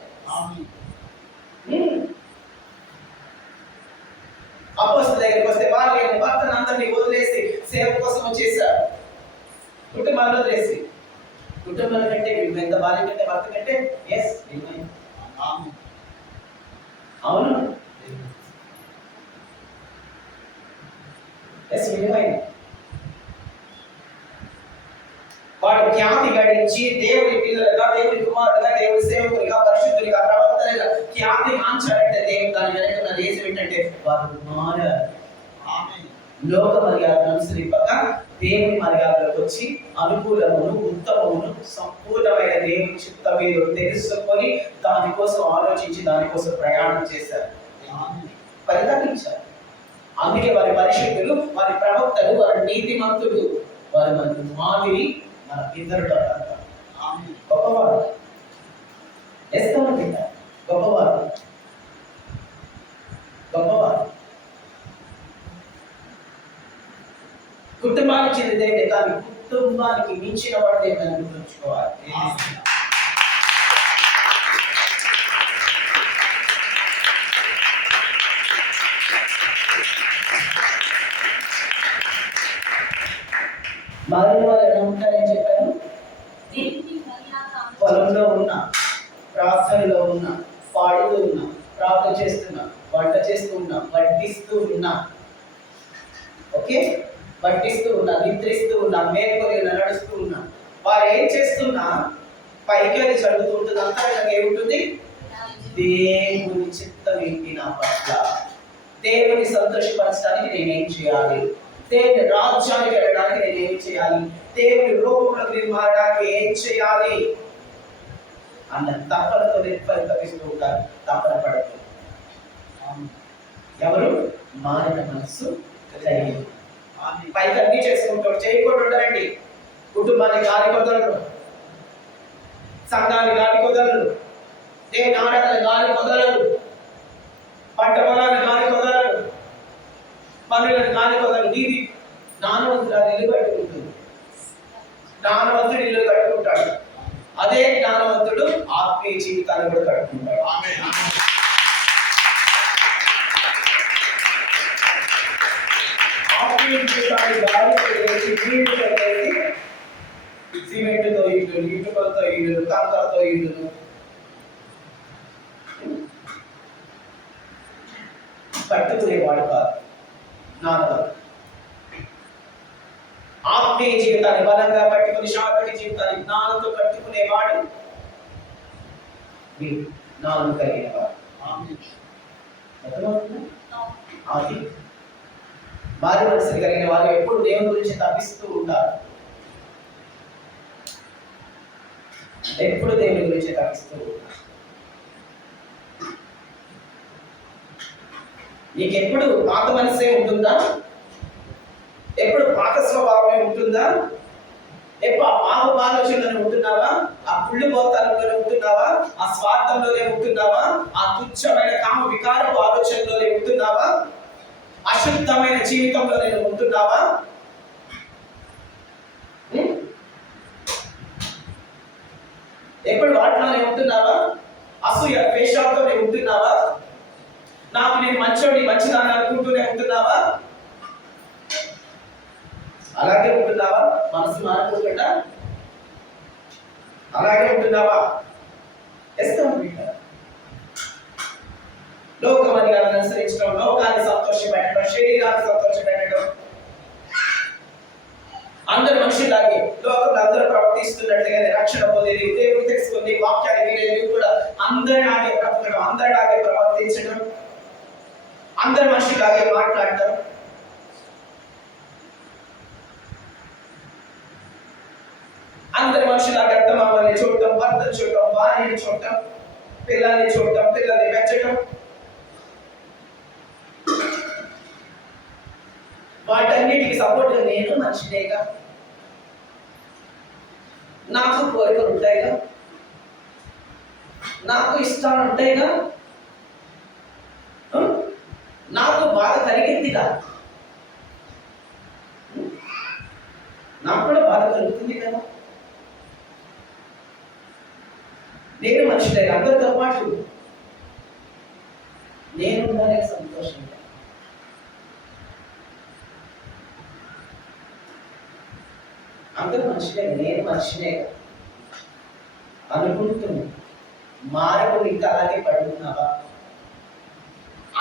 అపోస్తలుల దగ్గరికి వస్తే భార్యను భర్తను అందరినీ వదిలేసి సేవ కోసం వచ్చేసారు. కుటుంబాన్ని వదిలేసి, కుటుంబాల కంటే విలువైన భార్య కంటే భర్త కంటే ఎస్ విలువైన. అవును, ఎస్ విలువైన. వాడు ఖ్యాతి గడించి దేవుని పిల్లలుగా, దేవుని కుమారుడుగా, దేవుని సేవకునిగా, పరిశుద్ధునిగా, ప్రవక్తలుగా ఖ్యాతి గాంచాలంటే దేవుడు దాని వెనక ఉన్న దేశం ఏంటంటే వారు మారారు. లోక మర్యాదను అనుసరింపక దేవుని మర్యాదలకు వచ్చి అనుకూలమును, ఉత్తమమును, సంపూర్ణమైన దేవుని చిత్తం మీద తెలుసుకొని దానికోసం ఆలోచించి దానికోసం ప్రయాణం చేశారు, పరితపించారు. అందుకే వారి పరిశుద్ధులు, వారి ప్రవక్తలు, వారి నీతిమంతులు, వారి మన మాదిరి, మన ఇద్దరులో గొప్పవారు. గొప్పవారు, గొప్పవారు. కుటుంబానికి చెందితే కానీ కుటుంబానికి మించిన వాడు ఏమైనా గుర్తుంచుకోవాలి. మారిన వాళ్ళు ఎలా ఉంటారని చెప్పాను? పొలంలో ఉన్నా, ప్రార్థనలో ఉన్నా, పాడుతూ ఉన్నా, ప్రార్థన చేస్తున్నా, వంట చేస్తూ ఉన్నా, వడ్డిస్తూ ఉన్నా, ఓకే, వడ్డిస్తూ ఉన్నా, నిద్రిస్తూ ఉన్నా, మేలుకొని నడుస్తూ ఉన్నా, వారు ఏం చేస్తున్నా పైకి అది జరుగుతూ ఉంటుంది. అంతా ఏముంటుంది? దేవుని చిత్తం ఏంటి నా పట్ల, దేవుని సంతోషపరచడానికి నేనేం చేయాలి, దేవుని రాజ్యానికి వెళ్ళడానికి నేనేం చేయాలి, దేవుని రూపంలోకి నేను మారడానికి ఏం చేయాలి అన్న తపనతో పరితపిస్తూ ఉంటారు. తపన పడుతూ ఎవరు? మారిన మనస్సు కలిగి. పైకి అన్ని చేసుకుంటాడు, చేయకుండా ఉంటారండి. కుటుంబాన్ని గాలి కొదలరు, సంఘాన్ని గాలి కొదలరు, దేవుని ఆరాధన గాలి కొదలరు, పంట పొలాన్ని గాలి కొదలరు, పనులను గాలి కొదలరు. నీది జ్ఞానవంతుడు ఇల్లు కట్టుకుంటుంది, జ్ఞానవంతుడు ఇల్లు కట్టుకుంటాడు. అదే జ్ఞానవంతుడు ఆత్మీయ జీవితాన్ని కూడా కట్టుకుంటాడు. ఆత్మీయ జీవితాన్ని గాలితో వేసి, నీటితో వేసి, సిమెంట్తో ఇల్లు, ఇటుకలతో ఇల్లు, కంకరతో ఇల్లు కట్టుకునేవాడు కాదు జ్ఞానవంతుడు. ఆత్మీయ జీవితాన్ని బలంగా పట్టుకుని, శారీరక జీవితాన్ని జ్ఞానంతో కట్టుకునేవాడు జ్ఞానం కలిగిన వాడు. అది మారు మనసు కలిగిన వారు ఎప్పుడు దేవుని గురించి తప్పిస్తూ ఉంటారు. ఎప్పుడు దేవుని గురించి తప్పిస్తూ ఉంటారు. నీకెప్పుడు పాత మనసే ఉంటుందా? ఎప్పుడు పాత స్వభావమే ఉంటుందా? ఎప్పుడు ఆ పాప ఆలోచనలోనే ఉంటున్నావా? ఆ కుళ్ళు బోతాలంలోనే ఉంటున్నావా? ఆ స్వార్థంలోనే ఉంటున్నావా? ఆ తుచ్చమైన కామ వికారపు ఆలోచనలోనే ఉంటున్నావా? అశుద్ధమైన జీవితంలో నేను ఉంటున్నావా? ఎప్పుడు వాటిలోనే ఉంటున్నావా? అసూయ ద్వేషాలతోనే ఉంటున్నావా? నాకు నేను మంచిదాన్ని అనుకుంటూనే ఉంటున్నావా? అలాగే ఉంటున్నావా? మనసు మారుకోకుండా అలాగే ఉంటున్నావా? లోకమని అనుసరించడం, లోకాన్ని సంతోషపెట్టడం, శరీరాన్ని సంతోషపెట్టడం, అందరు మనుషులాగే లోకంలో అందరూ ప్రవర్తిస్తున్నట్లుగానే రక్షణ పొందేది, దేవుడు తెలుసుకుంది, వాక్యాన్ని వినేది కూడా అందరిలాగే బ్రతకడం, అందరిలాగే ప్రవర్తించడం, అందరు మనుషులాగే మాట్లాడటం, అందరి మనుషులాగా అత్తమామల్ని చూడటం, భర్తను చూడటం, భార్యని చూడటం, పిల్లల్ని చూడటం, పిల్లల్ని పెంచడం, వాటన్నిటికి సపోర్ట్గా నేను మనిషినేగా, నాకు కోరికలు ఉంటాయిగా, నాకు ఇష్టాలు ఉంటాయిగా, నాకు బాధ కలిగిందిగా, నాకు కూడా బాధ కలుగుతుంది కదా. నేను మనిషినే, అందరితో పాటు నేను ఉండాలి సంతోషంగా. అందరూ మనిషినే, నేను మనిషినే అనుకుంటున్నా. మారకుండా ఇంకా అలాగే పడుతున్నావా?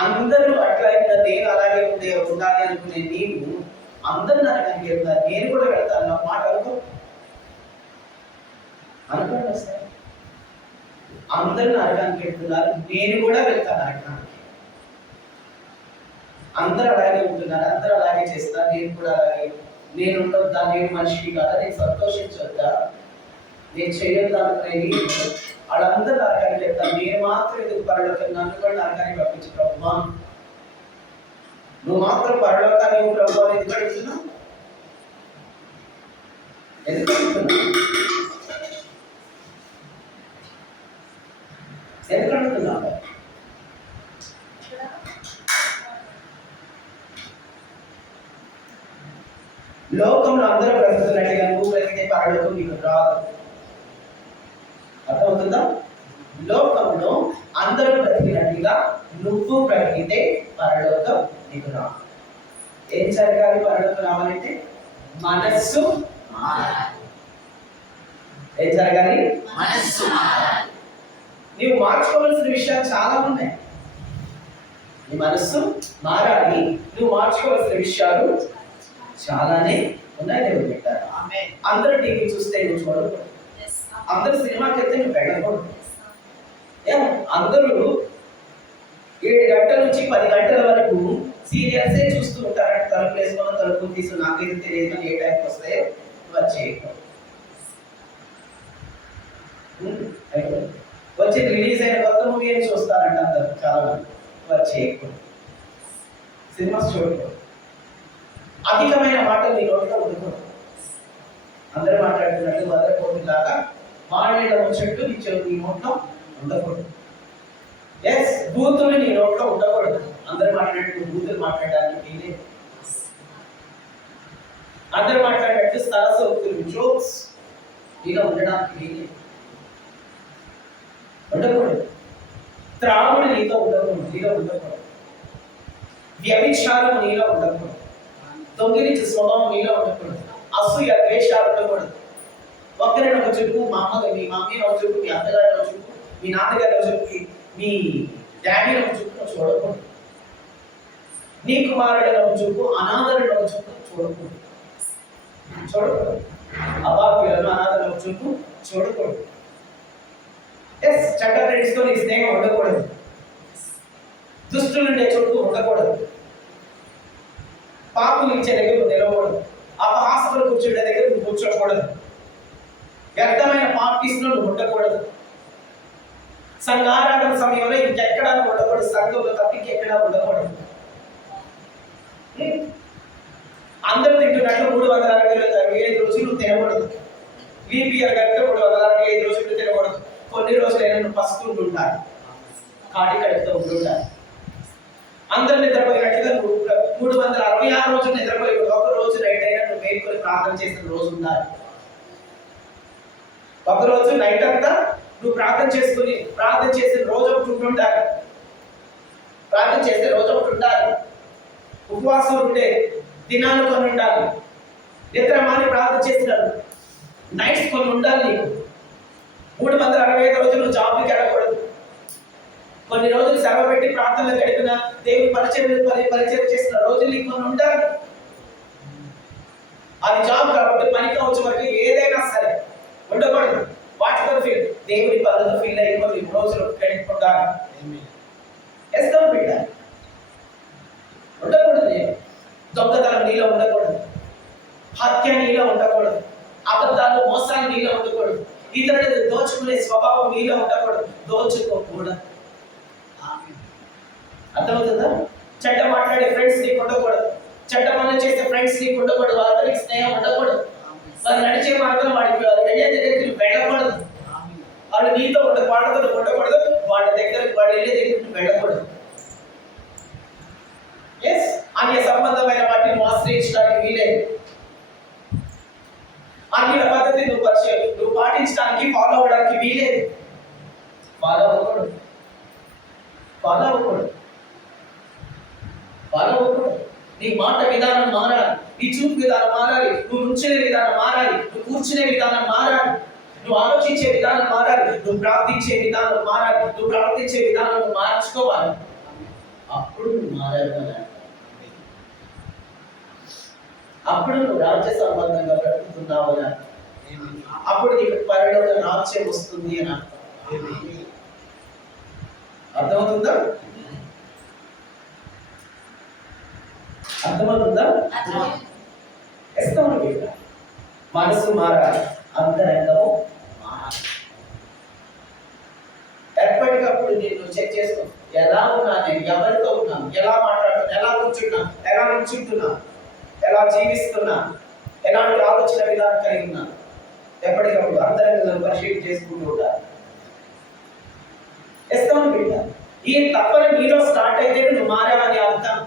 అందరూ అట్లయినా నేను అలాగే ఉండాలి అనుకునే నీవు అందరూ నరకానికి వెళ్తారు, నేను కూడా వెళ్తాను. నా మాట అనుకోండి వస్తాను. అందరూ నరకానికి వెళ్తున్నారు, నేను కూడా వెళ్తాను నరకానికి. అందరూ అలాగే ఉంటున్నారు, అందరూ అలాగే చేస్తారు, నేను కూడా అలాగే. నేను ఉండొద్దా? నేను మనిషిని కాదా? నేను సంతోషించొద్దా? నేను చేయొద్దా అనుకునేది? వాళ్ళందరూ నరకానికి వెళ్తాను, నేను మాత్రం ఎందుకు పరలోకాన్ని? నన్ను కూడా నరకానికి పంపించు ప్రభువా. నువ్వు మాత్రం పరలోకాన్ని ప్రభు అని ఎందుకు అడుగుతున్నావు? ఎందుకు అడుగుతున్నావు? ఎందుకు అడుగుతున్నావు? లోకంలో అందరూ బ్రతుకుతున్నట్టుగా నువ్వు బ్రతికితే పరలోకం నీకు రాదు. అర్థమవుతుందా? లోకంలో అందరూ బ్రతికినట్టుగా నువ్వు బ్రతికితే పరలోకం నీకు రాదు. ఏం జరగాలి పరలోకం రావాలంటే? మనస్సు. ఏం జరగాలి? మనస్సు. నీవు మార్చుకోవాల్సిన విషయాలు చాలా ఉన్నాయి. నీ మనస్సు మారాలి. నువ్వు మార్చుకోవాల్సిన విషయాలు చాలానే ఉన్నాయి. దేవుడు పెట్టారు. అందరూ టీవీ చూస్తే నువ్వు చూడకూడదు, అందరూ సినిమాకి వెళ్తే నువ్వు వెళ్ళకూడదు. అందరూ 7 గంటల నుంచి 10 గంటల వరకు సీరియల్సే చూస్తూ ఉంటారంటే తలుపులు వేసుకొని తలుపులు తీసు నాకైతే తెలియదు ఏ టైంకి వస్తాయో వచ్చేయకూడదు. వచ్చి రిలీజ్ అయిన కొత్త మూవీ అని చూస్తారంట అందరు చాలా మంది. వచ్చేయకూడదు. సినిమాస్ చూడకూడదు. అధికమైన మాటలు నీ నోట్లో ఉండకూడదు. అందరూ మాట్లాడుతున్నట్టు వదలకూడదులాగా మాట్లాడే ముచ్చట్లు నీ నోట్లో ఉండకూడదు. ఎస్, బూతులు నీ నోట్లో ఉండకూడదు. అందరూ మాట్లాడినట్టు బూతులు మాట్లాడడానికి లేదు. అందరూ మాట్లాడినట్టు సరసోక్తులు జోక్స్ నీలో ఉండడానికి లేదు, ఉండకూడదు. త్రాగుడు నీలో ఉండకూడదు. వ్యభిచారం నీలో ఉండకూడదు. దొంగిలించే స్వభావం నీలో ఉండకూడదు. అసూయ ద్వేషాలు ఉండకూడదు. ఒకరిని ఒక చూపు, మా మమ్మీని ఒక చూపు, మీ అత్తగారిని ఒక చూపు, మీ నాన్నగారిని ఒక చూపు, మీ డాడీని ఒక చూపు చూడకూడదు. నీ కుమారుడిని ఒక చూపు, అనాథుడిని ఒక చూపు చూడకూడదు. అభాగ్యులను అనాథులను ఒక చూపు చూడకూడదు. ఎస్, చెడ్డ ఫ్రెండ్స్తో నీ స్నేహం ఉండకూడదు. దుష్టులు ఉండే చుట్టూ ఉండకూడదు. పాపులు ఇచ్చే దగ్గర నువ్వు నిలవకూడదు. అపహాసకులు కూర్చుంటే దగ్గర నువ్వు కూర్చోకూడదు. వ్యర్థమైన పార్టీస్ లో నువ్వు ఉండకూడదు. సంఘారాధన సమయంలో ఇంకెక్కడా ఉండకూడదు. సంఘంలో తప్ప ఇంకెక్కడా ఉండకూడదు. అందరూ తింటున్నట్లు 365 రోజులు తినకూడదు. VPR కనుక 365 రోజులు తినకూడదు. కొన్ని రోజులైనా నువ్వు పస్తూ ఉంటుంటారు, కాడి కడుపుతూ ఉంటుంటారు. అందరు నిద్రపోయినట్టుగా నువ్వు 366 రోజులు నిద్రపోయి ఒక రోజు నైట్ అయినా నువ్వు మేల్కొని ప్రార్థన చేసిన రోజు ఉండాలి. ఒక రోజు నైట్ అంతా నువ్వు ప్రార్థన చేసిన రోజు ఒకటి ఉంటుంటారు. ప్రార్థన చేసే రోజు ఒకటి ఉండాలి. ఉపవాసం ఉండే దినాలు కొన్ని ఉండాలి. నిద్ర మాని ప్రార్థన చేసినాడు నైట్స్ కొన్ని ఉండాలి. నీకు 365 రోజులు నువ్వు జాబ్కి వెళ్ళకూడదు. కొన్ని రోజులు సెలవు పెట్టి ప్రార్థనలు గడిపిన దేవుని పరిచయం చేసిన రోజులు నీకు కొన్ని ఉండాలి. అది జాబ్ కాబట్టి పనికి వచ్చే వరకు ఏదైనా సరే ఉండకూడదు. వాటితో ఫీల్ దేవుని పనులతో ఫీల్ అయిపోయి రోజులు గడిపుకుంటారు. ఎస్తాం బిడ్డ ఉండకూడదు. దొంగతనం నీలో ఉండకూడదు. హత్య నీలో ఉండకూడదు. అబద్ధాలు మోసాలు నీలో ఉండకూడదు. ఇతరులు దోచుకునే స్వభావం నీలో ఉండకూడదు. దోచుకోకూడదు. అర్థమవుతుందా? చెడ్డ మాట్లాడే ఫ్రెండ్స్ నీకు ఉండకూడదు. చెడ్డ పనులు చేసే ఫ్రెండ్స్ నీకు ఉండకూడదు. అతనికి స్నేహం ఉండకూడదు. వారు నడిచే మార్గంలో వాడికి వెళ్ళే దగ్గరికి వెళ్ళకూడదు. వాళ్ళు నీతో వాళ్ళతో ఉండకూడదు. వాళ్ళ దగ్గరికి వాడు వెళ్ళే దగ్గరికి వెళ్ళకూడదు. ఎస్, అన్య సంబంధమైన వాటిని ఆశ్రయించడానికి వీలేదు. అన్యుల పద్ధతి నువ్వు పాటించడానికి ఫాలో అవ్వడానికి వీలేదు. ఫాలో అవ్వకూడదు. నీ మాట విధానం మారాలి. నీ చూపు విధానం మారాలి. నువ్వు నుంచునే విధానం మారాలి. నువ్వు కూర్చునే విధానం మారాలి. నువ్వు ఆలోచించే విధానం మారాలి. నువ్వు ప్రార్థించే విధానం మారాలి. నువ్వు ప్రవర్తించే విధానం నువ్వు మార్చుకోవాలి. అప్పుడు నువ్వు మారాలి. అప్పుడు నువ్వు రాజ్య సంబంధంగా బ్రతుకుతున్నావు అని అర్థం. అప్పుడు నీకు పరలోక రాజ్యం వస్తుంది అని అర్థం. అర్థమవుతుందా? మనసు మారాలి. అంతరంగము మారాలి. ఎప్పటికప్పుడు నేను చెక్ చేసుకో. ఎలా ఉన్నా, నేను ఎవరితో ఉన్నాను, ఎలా మాట్లాడుతున్నా, ఎలా కూర్చున్నా, ఎలా నుంచుంటున్నా, ఎలా జీవిస్తున్నా, ఎలాంటి ఆలోచన విధానం కలిగి ఉన్నా, ఎప్పటికప్పుడు అంతరంగం పరిశీలన చేసుకుంటూ ఉండాలి. ఇస్తాను బిడ్డ. ఈ తప్పన నీలో స్టార్ట్ అయితే నువ్వు మారావని అర్థం.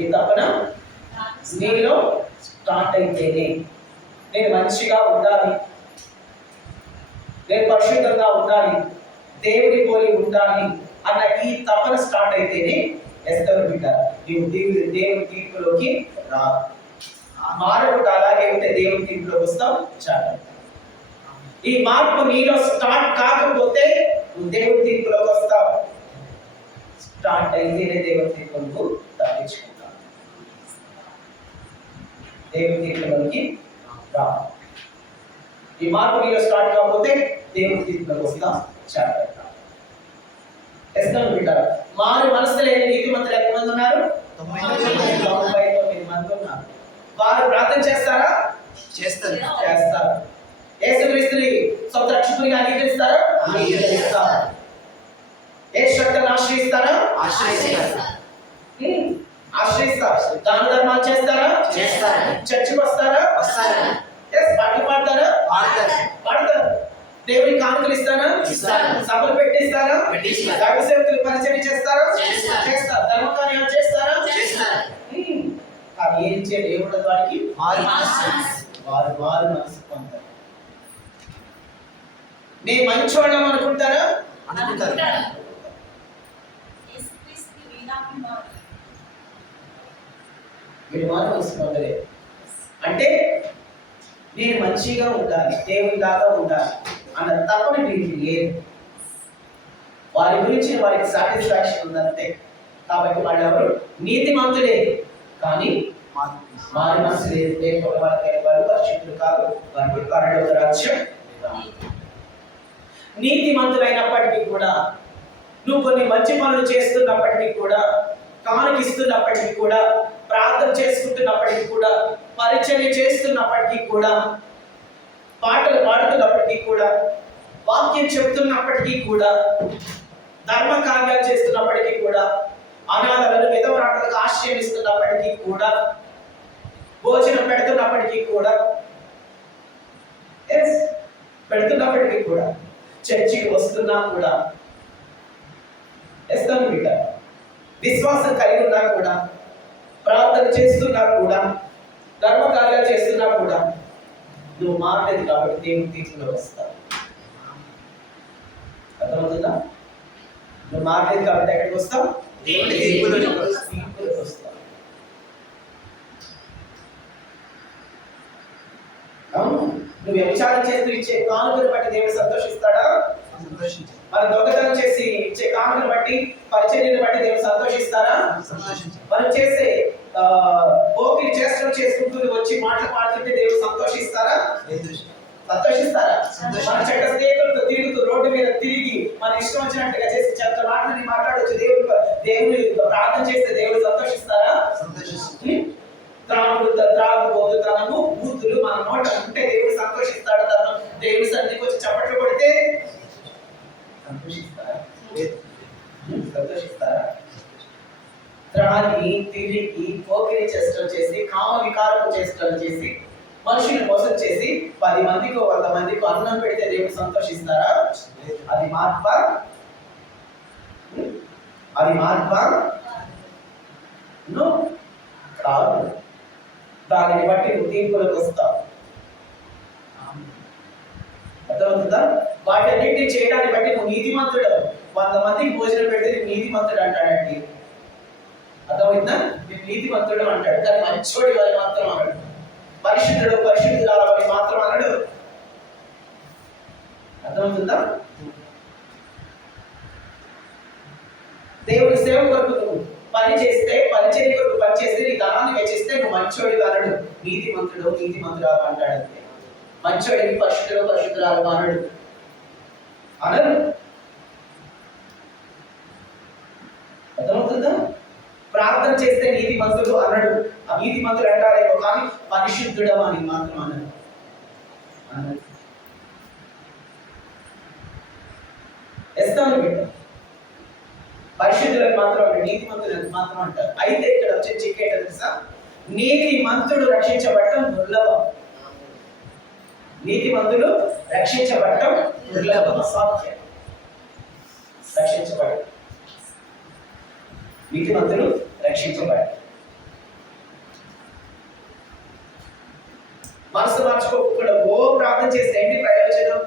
ఈ తప్పన నీలో స్టార్ట్ అయితేనే నేను మంచిగా ఉండాలి, నేను పరిశుద్ధంగా ఉండాలి, దేవుని పోలి ఉండాలి అన్న ఈ తపన స్టార్ట్ అయితేనే ఎస్తరు బిడ్డ నీవు దేవుని తీర్పులోకి రా. మారకుండా అలాగే ఉంటే దేవుని తీర్పులోకి వస్తావు. చాలు. ఈ మార్పు నీలో స్టార్ట్ కాకపోతే నువ్వు దేవుని తీర్పులోకి వస్తావు. స్టార్ట్ అయితేనే దేవుని తీర్పులకు తప్పించుకుంటావు. దేవుని తీర్పులోకి రా. ఈ మార్పు నీలో స్టార్ట్ కాకపోతే దేవుని తీర్పులోకి వస్తావు. చాలు. బిడ్డారు. మారు మనసు లేని నీతిమంతులు ఎంతమంది ఉన్నారు? 99 మంది ఉన్నారు. వారు ప్రార్థన చేస్తారా? చేస్తారు. యేసుక్రీస్తుని సొంత రక్షకునిగా అంగీకరిస్తారా? అంగీకరిస్తారు. యేసు శక్తిని ఆశ్రయిస్తారా? ఆశ్రయిస్తారు. దాన ధర్మాలు చేస్తారా? చేస్తారు. చర్చికి వస్తారా? వస్తారు. పాటలు పాడతారా? పాడతారు. దేవుని కానుకలు ఇస్తారా? సభలు పెట్టిస్తారా? దైవ సేవకులు పరిచయం చేస్తారా? చేస్తారు. ధర్మకార్యాలు చేస్తారా? కానీ ఏం చేయాలి? ఏముండదు వాడికి. వారు మనసు పొందారు. నేను మంచివాళ్ళం అనుకుంటారా? అనుకుంటారు. మీరు వారు మనసు పొందలే. అంటే నేను మంచిగా ఉండాలి, దేవునిలాగా ఉండాలి అన్న తప్పని వీరికి లేదు. వారి గురించి వారికి సాటిస్ఫాక్షన్ ఉందంతే. కాబట్టి వాళ్ళు ఎవరు? నీతిమంతులే, కానీ వారి మనసు లేదు. లేకపోతే వారు పరిశుద్ధులు కాదు. వారికి పరలోక రాజ్యం. నీతిమంతులైనప్పటికీ కూడా నువ్వు కొన్ని మంచి పనులు చేస్తున్నప్పటికీ కూడా, కానుకిస్తున్నప్పటికీ కూడా, ప్రార్థన చేసుకుంటున్నప్పటికీ కూడా, పరిచర్య చేస్తున్నప్పటికీ కూడా, పాటలు పాడుతున్నప్పటికీ కూడా, వాక్యం చెప్తున్నప్పటికీ కూడా, ధర్మ కార్యాలు చేస్తున్నప్పటికీ కూడా, అనాథలను విధవరాటలకు ఆశ్రయం ఇస్తున్నప్పటికీ కూడా, భోజనం పెడుతున్నప్పటికీ కూడా, పెడుతున్నప్పటికీ కూడా, చర్చికి వస్తున్నా కూడా, ఎస్తాను బిడ్డ, విశ్వాసం కలిగి ఉన్నా కూడా, ప్రార్థన చేస్తున్నా కూడా, ధర్మ కార్యాలు చేస్తున్నా కూడా, నువ్వు మారలేదు కాబట్టి దేవుని తీర్పులో వస్తావు. అర్థమవుతుందా? నువ్వు మారలేదు కాబట్టి ఎక్కడికి వస్తావు? దేవుని తీర్పులోకి వస్తావు. అవును, నువ్వు వ్యభిచారం చేస్తూ ఇచ్చే కానుకను బట్టి దేవుడు సంతోషిస్తాడా? మరి దొంగతనం చేసి ఇచ్చే కానుకను బట్టి, పరిచర్యను బట్టి దేవుడు సంతోషిస్తారా? మనం చేసే పోకిరి చేష్టలు చేసుకుంటూ వచ్చి మాటలు పాడుతుంటే దేవుడు సంతోషిస్తారా? సంతోషిస్తారా? మన చెడ్డ స్నేహితులతో తిరుగుతూ రోడ్డు మీద తిరిగి మన ఇష్టం వచ్చినట్టుగా చేసి చెత్త మాటలని మాట్లాడవచ్చు, దేవుని ప్రార్థన చేస్తే దేవుడు సంతోషిస్తారా? త్రాగుబోతుతనము, బూతులు మన నోట ఉంటే దేవుడు సంతోషిస్తాడు. తను దేవుడి సన్నిధికి వచ్చి చప్పట్లు కొడితే సంతోషిస్తారా? సంతోషిస్తారా? త్రాగి తిరిగి పోకిరి చేష్టలు చేసి, కామ వికారపు చేష్టలు చేసి, మనుషుని మోసం చేసి 10 మందికో 100 మందికో అన్నం పెడితే దేవుడు సంతోషిస్తారా? అది మార్ప? అది మార్ప? కాదు. దానిని బట్టి నువ్వు తీర్పులకు వస్తావు. అర్థమవుతుందా? వాటన్నిటిని చేయడాన్ని బట్టి నువ్వు నీతిమంతుడు. 100 మందికి భోజనం పెడితే నువ్వు నీతిమంతుడు అంటాడండి. అర్థమవుతుందా? నేను నీతిమంతుడు అంటాడు, కానీ మంచోడి వారి మాత్రం అన్నాడు. పరిశుద్ధుడు పరిశుద్ధురాలని మాత్రం అన్నాడు. అర్థమవుతుందా? దేవుడి సేవ కొరకు నువ్వు పని చేస్తే, పరిచర్య కొరకు పని చేస్తే, నీ ధనాన్ని వెచ్చిస్తే నువ్వు మంచోడి అన్నాడు. నీతిమంతుడు నీతిమంతురాలు అంటాడు. అంతే. మంచోడికి పరిశుద్ధుడు పరిశుద్ధురాలు అన్నాడు అనడు. అర్థమవుతుందా? ప్రార్థన చేస్తే నీతిమంతుడు అన్నాడు. ఆ నీతిమంతుడు అంటారేమో కానీ పరిశుద్ధుడమా అని మాత్రం అన్నాడు. ఎస్తాను బిడ్డ, పరిశుద్ధులకు మాత్రం అంటారు, నీతిమంతులకు మాత్రం అంటారు. అయితే ఇక్కడ వచ్చే చిక్కేట తెలుసా? నీతిమంతుడు రక్షించబడటం దుర్లభం. నీతిమంతుడు రక్షించబడటం దుర్లభం, అసాధ్యం. రక్షించబడ నీతిమంతుడు రక్షించబడ. మనసు మార్చుకోకుండా ఓ ప్రార్థన చేస్తే ఏంటి ప్రయోజనం?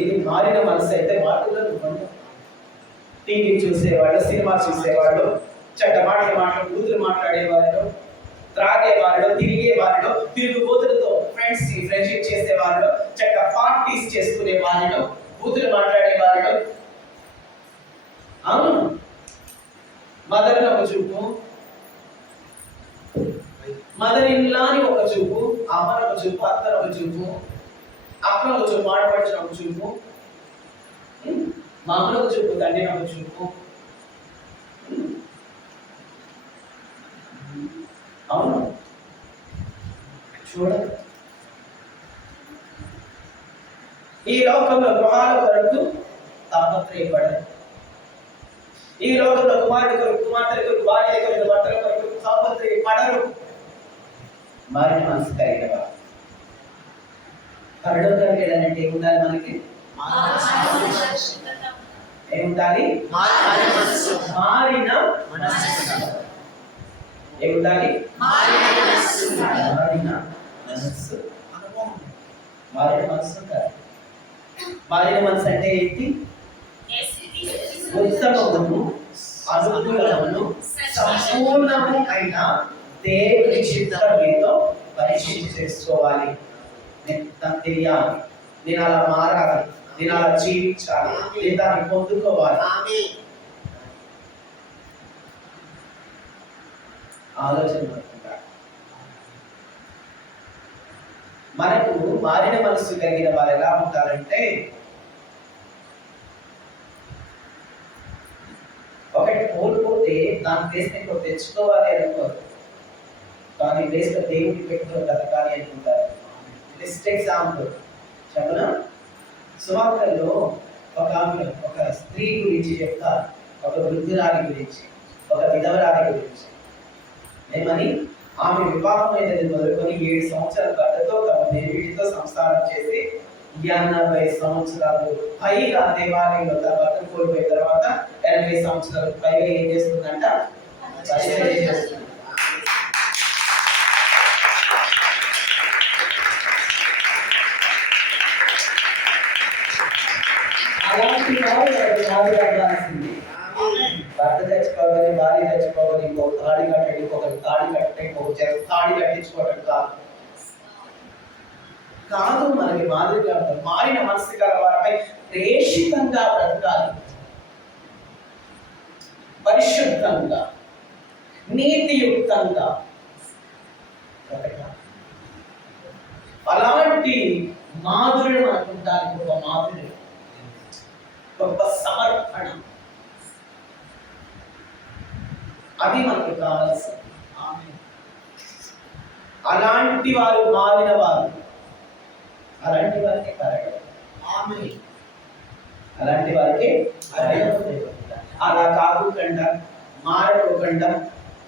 ఇది మారిన మనసు అయితే వాటిలో టీవీ చూసేవాళ్ళు, సినిమా చూసేవాళ్ళు, చెడ్డ మాటలు బూతులు మాట్లాడేవాళ్ళు, త్రాగేవాళ్ళు, తిరిగేవాళ్ళు, తిరుగుబోతులతో ఫ్రెండ్షిప్ చేసేవాళ్ళు, చెడ్డ పార్టీస్ చేసుకునే వాళ్ళు, బూతులు మాట్లాడేవాళ్ళు. అవును, మదర్ని ఒక చూపు, మదర్ ఇన్లాని ఒక చూపు, అమ్మని ఒక చూపు, అత్తని ఒక చూపు, అక్కను ఒక చూపు, ఆడపడిచిన ఒక చూపు, మామను ఒక చూపు, తండ్రిని ఒక చూపు. అవును, చూడ ఈ లోకంలో గృహాల కొరకు తాపత్రయపడదు. ఈ లోకంలో కుమారుడి కొరకు, కుమార్తె కొరకు, భార్య కొరకు, భర్తల కొరకు తాపత్రయపడరు. మారిన మనసు కలిగిన పరలోకానికి వెళ్ళాలంటే ఏముండాలి? మనకి ఏముండాలి? మారిన మనసు. ఏముండాలి? మారిన మనసు. మారిన మనసు కాదు. మారిన మనసు అంటే ఏంటి? ఉత్తమమును, అనుకూలమును, సంపూర్ణము అయిన దేవుని చిత్తం ఏదో పరీక్ష చేసుకోవాలి. నాకు తెలియాలి, నేను అలా మారాలి, నేను అలా జీవించాలి, నేను దాన్ని పొందుకోవాలి. ఆలోచన మనకు మారిన మనసు కలిగిన వారు ఎలా ఉంటారంటే, నాకు ప్లేస్ ఇంకోటి తెచ్చుకోవాలి అనుకోరు, కానీ ప్లేస్లో దేవుడికి పెట్టుకుని బ్రతకాలి అనుకుంటారు. బెస్ట్ ఎగ్జాంపుల్ చెప్పనా, సువార్తల్లో ఒక స్త్రీ గురించి చెప్తారు, ఒక వృద్ధురాలి గురించి, ఒక విధవరాలి గురించి. ఏమని, ఆమె వివాహమైనది మొదలుకొని 7 సంవత్సరాల భర్తతో తమ దేవుడితో సంసారం చేసి 80 సంవత్సరాలు పైగా దేవాలయంలో తన భర్తను కోల్పోయిన తర్వాత 80 సంవత్సరాలు పైగా ఏం చేస్తుందంట, చేస్తుంది. అలాంటి వారు పడాల్సింది. భర్త తెచ్చుకోవాలి, భార్య తెచ్చుకోవాలి, ఇంకొక తాళి కట్టండి, ఇంకొకటి తాళి కట్టండి, ఇంకొక తాళి కట్టించుకోవడం కాదు. మనకి మాదిరిగా మారిన మనసు గల వారిపై ప్రేషితంగా బ్రతకాలి, పరిశుద్ధంగా నీతియుక్తంగా బ్రతకాలి. అలాంటి మాధుర్యం మనకు ఉండాలి, గొప్ప మాధుర్యం, గొప్ప సమర్పణ, అది మనకు కావాల్సింది. అలాంటి వారు మారిన వారు, అలాంటి వారికి అలాంటి వారికి అలా కాకుండా, మారకోకుండా,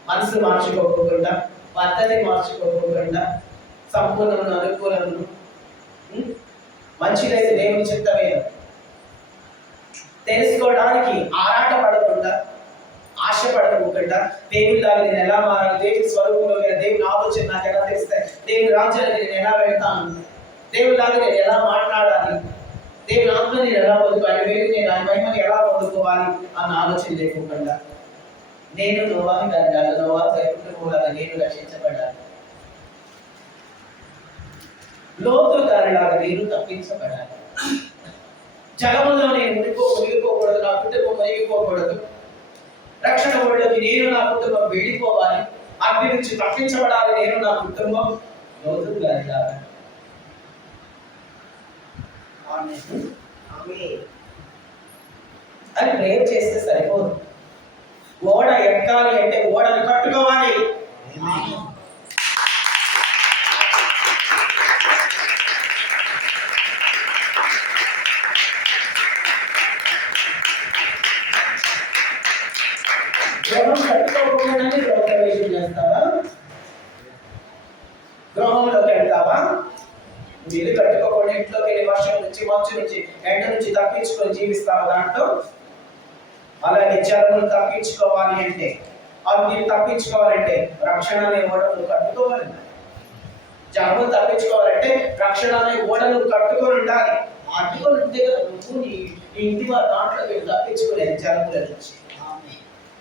మనసు మార్చుకోకుండా, పద్ధతి మార్చుకోకుండా, సంపూర్ణమును అనుకూలమును మంచిదైతే దేవుని చిత్తమేదో తెలుసుకోవడానికి ఆరాట పడకుండా, ఆశపడకుండా, దేవుడిలాగా నేను ఎలా మారాలి, దేవుడి స్వరూపంలో దేవుని ఆలోచన నాకు ఎలా తెలుస్తాయి, దేవుని రాజ్యాన్ని నేను ఎలా వెళ్తాను, దేవుడిలాగా నేను ఎలా మాట్లాడాలి, దేవుని ఆత్మ నేను ఎలా పొందుకోవాలి, నేను ఆయన మహిమని ఎలా పొందుకోవాలి అన్న ఆలోచన లేకుండా, నేను నోవాహు గారి కుటుంబంలాగా నేను రక్షించబడాలి, లోతు గారిలాగా నేను తప్పించబడాలి, జగములో నేను మునిగిపోకూడదు, నా కుటుంబం మునిగిపోకూడదు, రక్షణ ఒడిలోకి నేను నా కుటుంబం వెళ్ళిపోవాలి, అగ్ని నుంచి తప్పించబడాలి నేను నా కుటుంబం, లోతు గారిలాగా. అని ప్రేయర్ చేస్తే సరిపోదు. ఓడ ఎక్కాలి అంటే ఓడను కట్టుకోవాలి. గృహం కట్టుకోకుండానే గృహప్రవేశం చేస్తావా? గృహంలోకి వెళ్తావా? ఇల్లు కట్టుకోకుండా ఇంట్లోకి వెళ్ళి వర్షం నుంచి, మంచు నుంచి, ఎండ నుంచి తప్పించుకొని జీవిస్తావా దాంట్లో? అలాగే జలములు తప్పించుకోవాలి అంటే, అగ్నిని తప్పించుకోవాలంటే రక్షణ అనే ఓడను కట్టుకోవాలి. జలములు తప్పించుకోవాలంటే రక్షణ అనే ఓడను కట్టుకొని ఉండాలి. అడ్డుకొని ఉంటే కదా నువ్వు నీ ఇంటి వారి దాంట్లోకి తప్పించుకోలేదు జలముల నుంచి.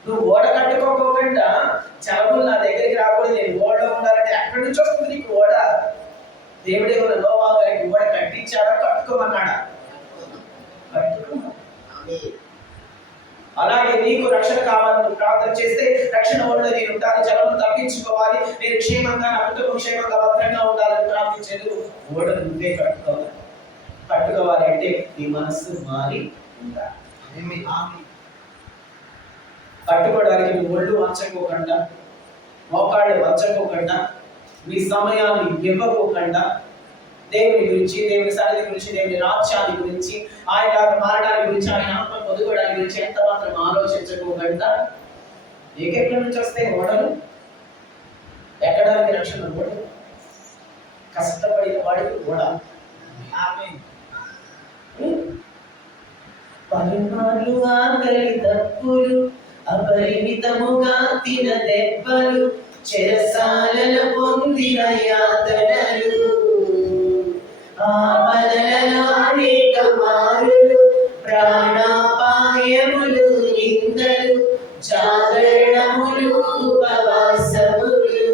నువ్వు ఓడ కట్టుకోకుండా జలములు నా దగ్గరికి రాకూడదు, నేను ఓడలో ఉండాలంటే ఎక్కడి నుంచి వస్తుంది నీకు ఓడ? దేవుడే నోవాహు గారికి ఓడ కట్టించాడా, కట్టుకోమన్నాడా? అలాగే నీకు రక్షణ కావాలని ప్రార్థన చేస్తే రక్షణ ఓడలో నేను ఉండాలి, జలమును తప్పించుకోవాలి, నేను క్షేమంగా, నా కుటుంబం క్షేమంగా, భద్రంగా ఉండాలని ప్రార్థించేది ఓడ నువ్వే కట్టుకోవాలి అంటే నీ మనస్సు మారి ఉండాలి. కట్టుకోవడానికి నువ్వు ఒళ్ళు వంచకోకుండా, మోకాళ్ళు వంచకోకుండా, నీ సమయాన్ని ఇవ్వకోకుండా, దేవుని గురించి, దేవుని సన్నిధి గురించి, దేవుని రాజ్యాన్ని గురించి, ఆయన మారడానికి గురించి, ఆయన ఆత్మ పొందుకోవడానికి గురించి ఎంత మాత్రం ఆలోచించకోకుండా నీకెక్కడి నుంచి వస్తే ఓడలు ఎక్కడానికి రక్షణ ఓడలు కష్టపడిన వాడికి ఓడ. పలుమార్లు ఆకలి తప్పులు, అపరిమితముగా తిన దెబ్బలు, చెరసాలలో పొందిన యాతనలు, ఆపదలలో అనేక మారులు, ప్రాణాపాయములు, నిందలు, జాగరణములు, ఉపవాసములు,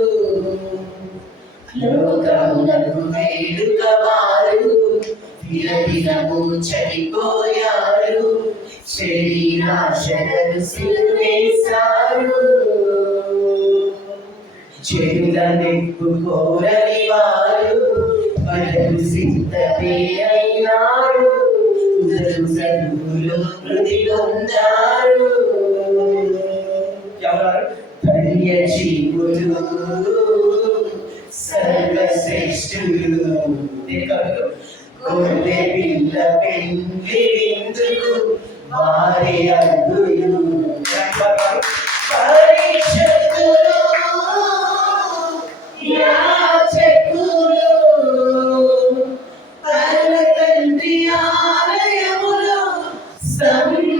లోకమునకు వేడుక వారు విలవిలము చనిపోయారు, శరీరాశలను సిలువేశారు, చెడుల నెప్పుకోరని వారు మనకు సిద్ధమే అయినారు, సరుకులు మృతి పొందారు. ఎవరు? నేను కవిలు గొర్రె పిల్ల పెండ్లి విందుకు వారి అల్లుడు పరీక్షకులు యాచకులు తన తండ్రి ఆలయములో సంగములు.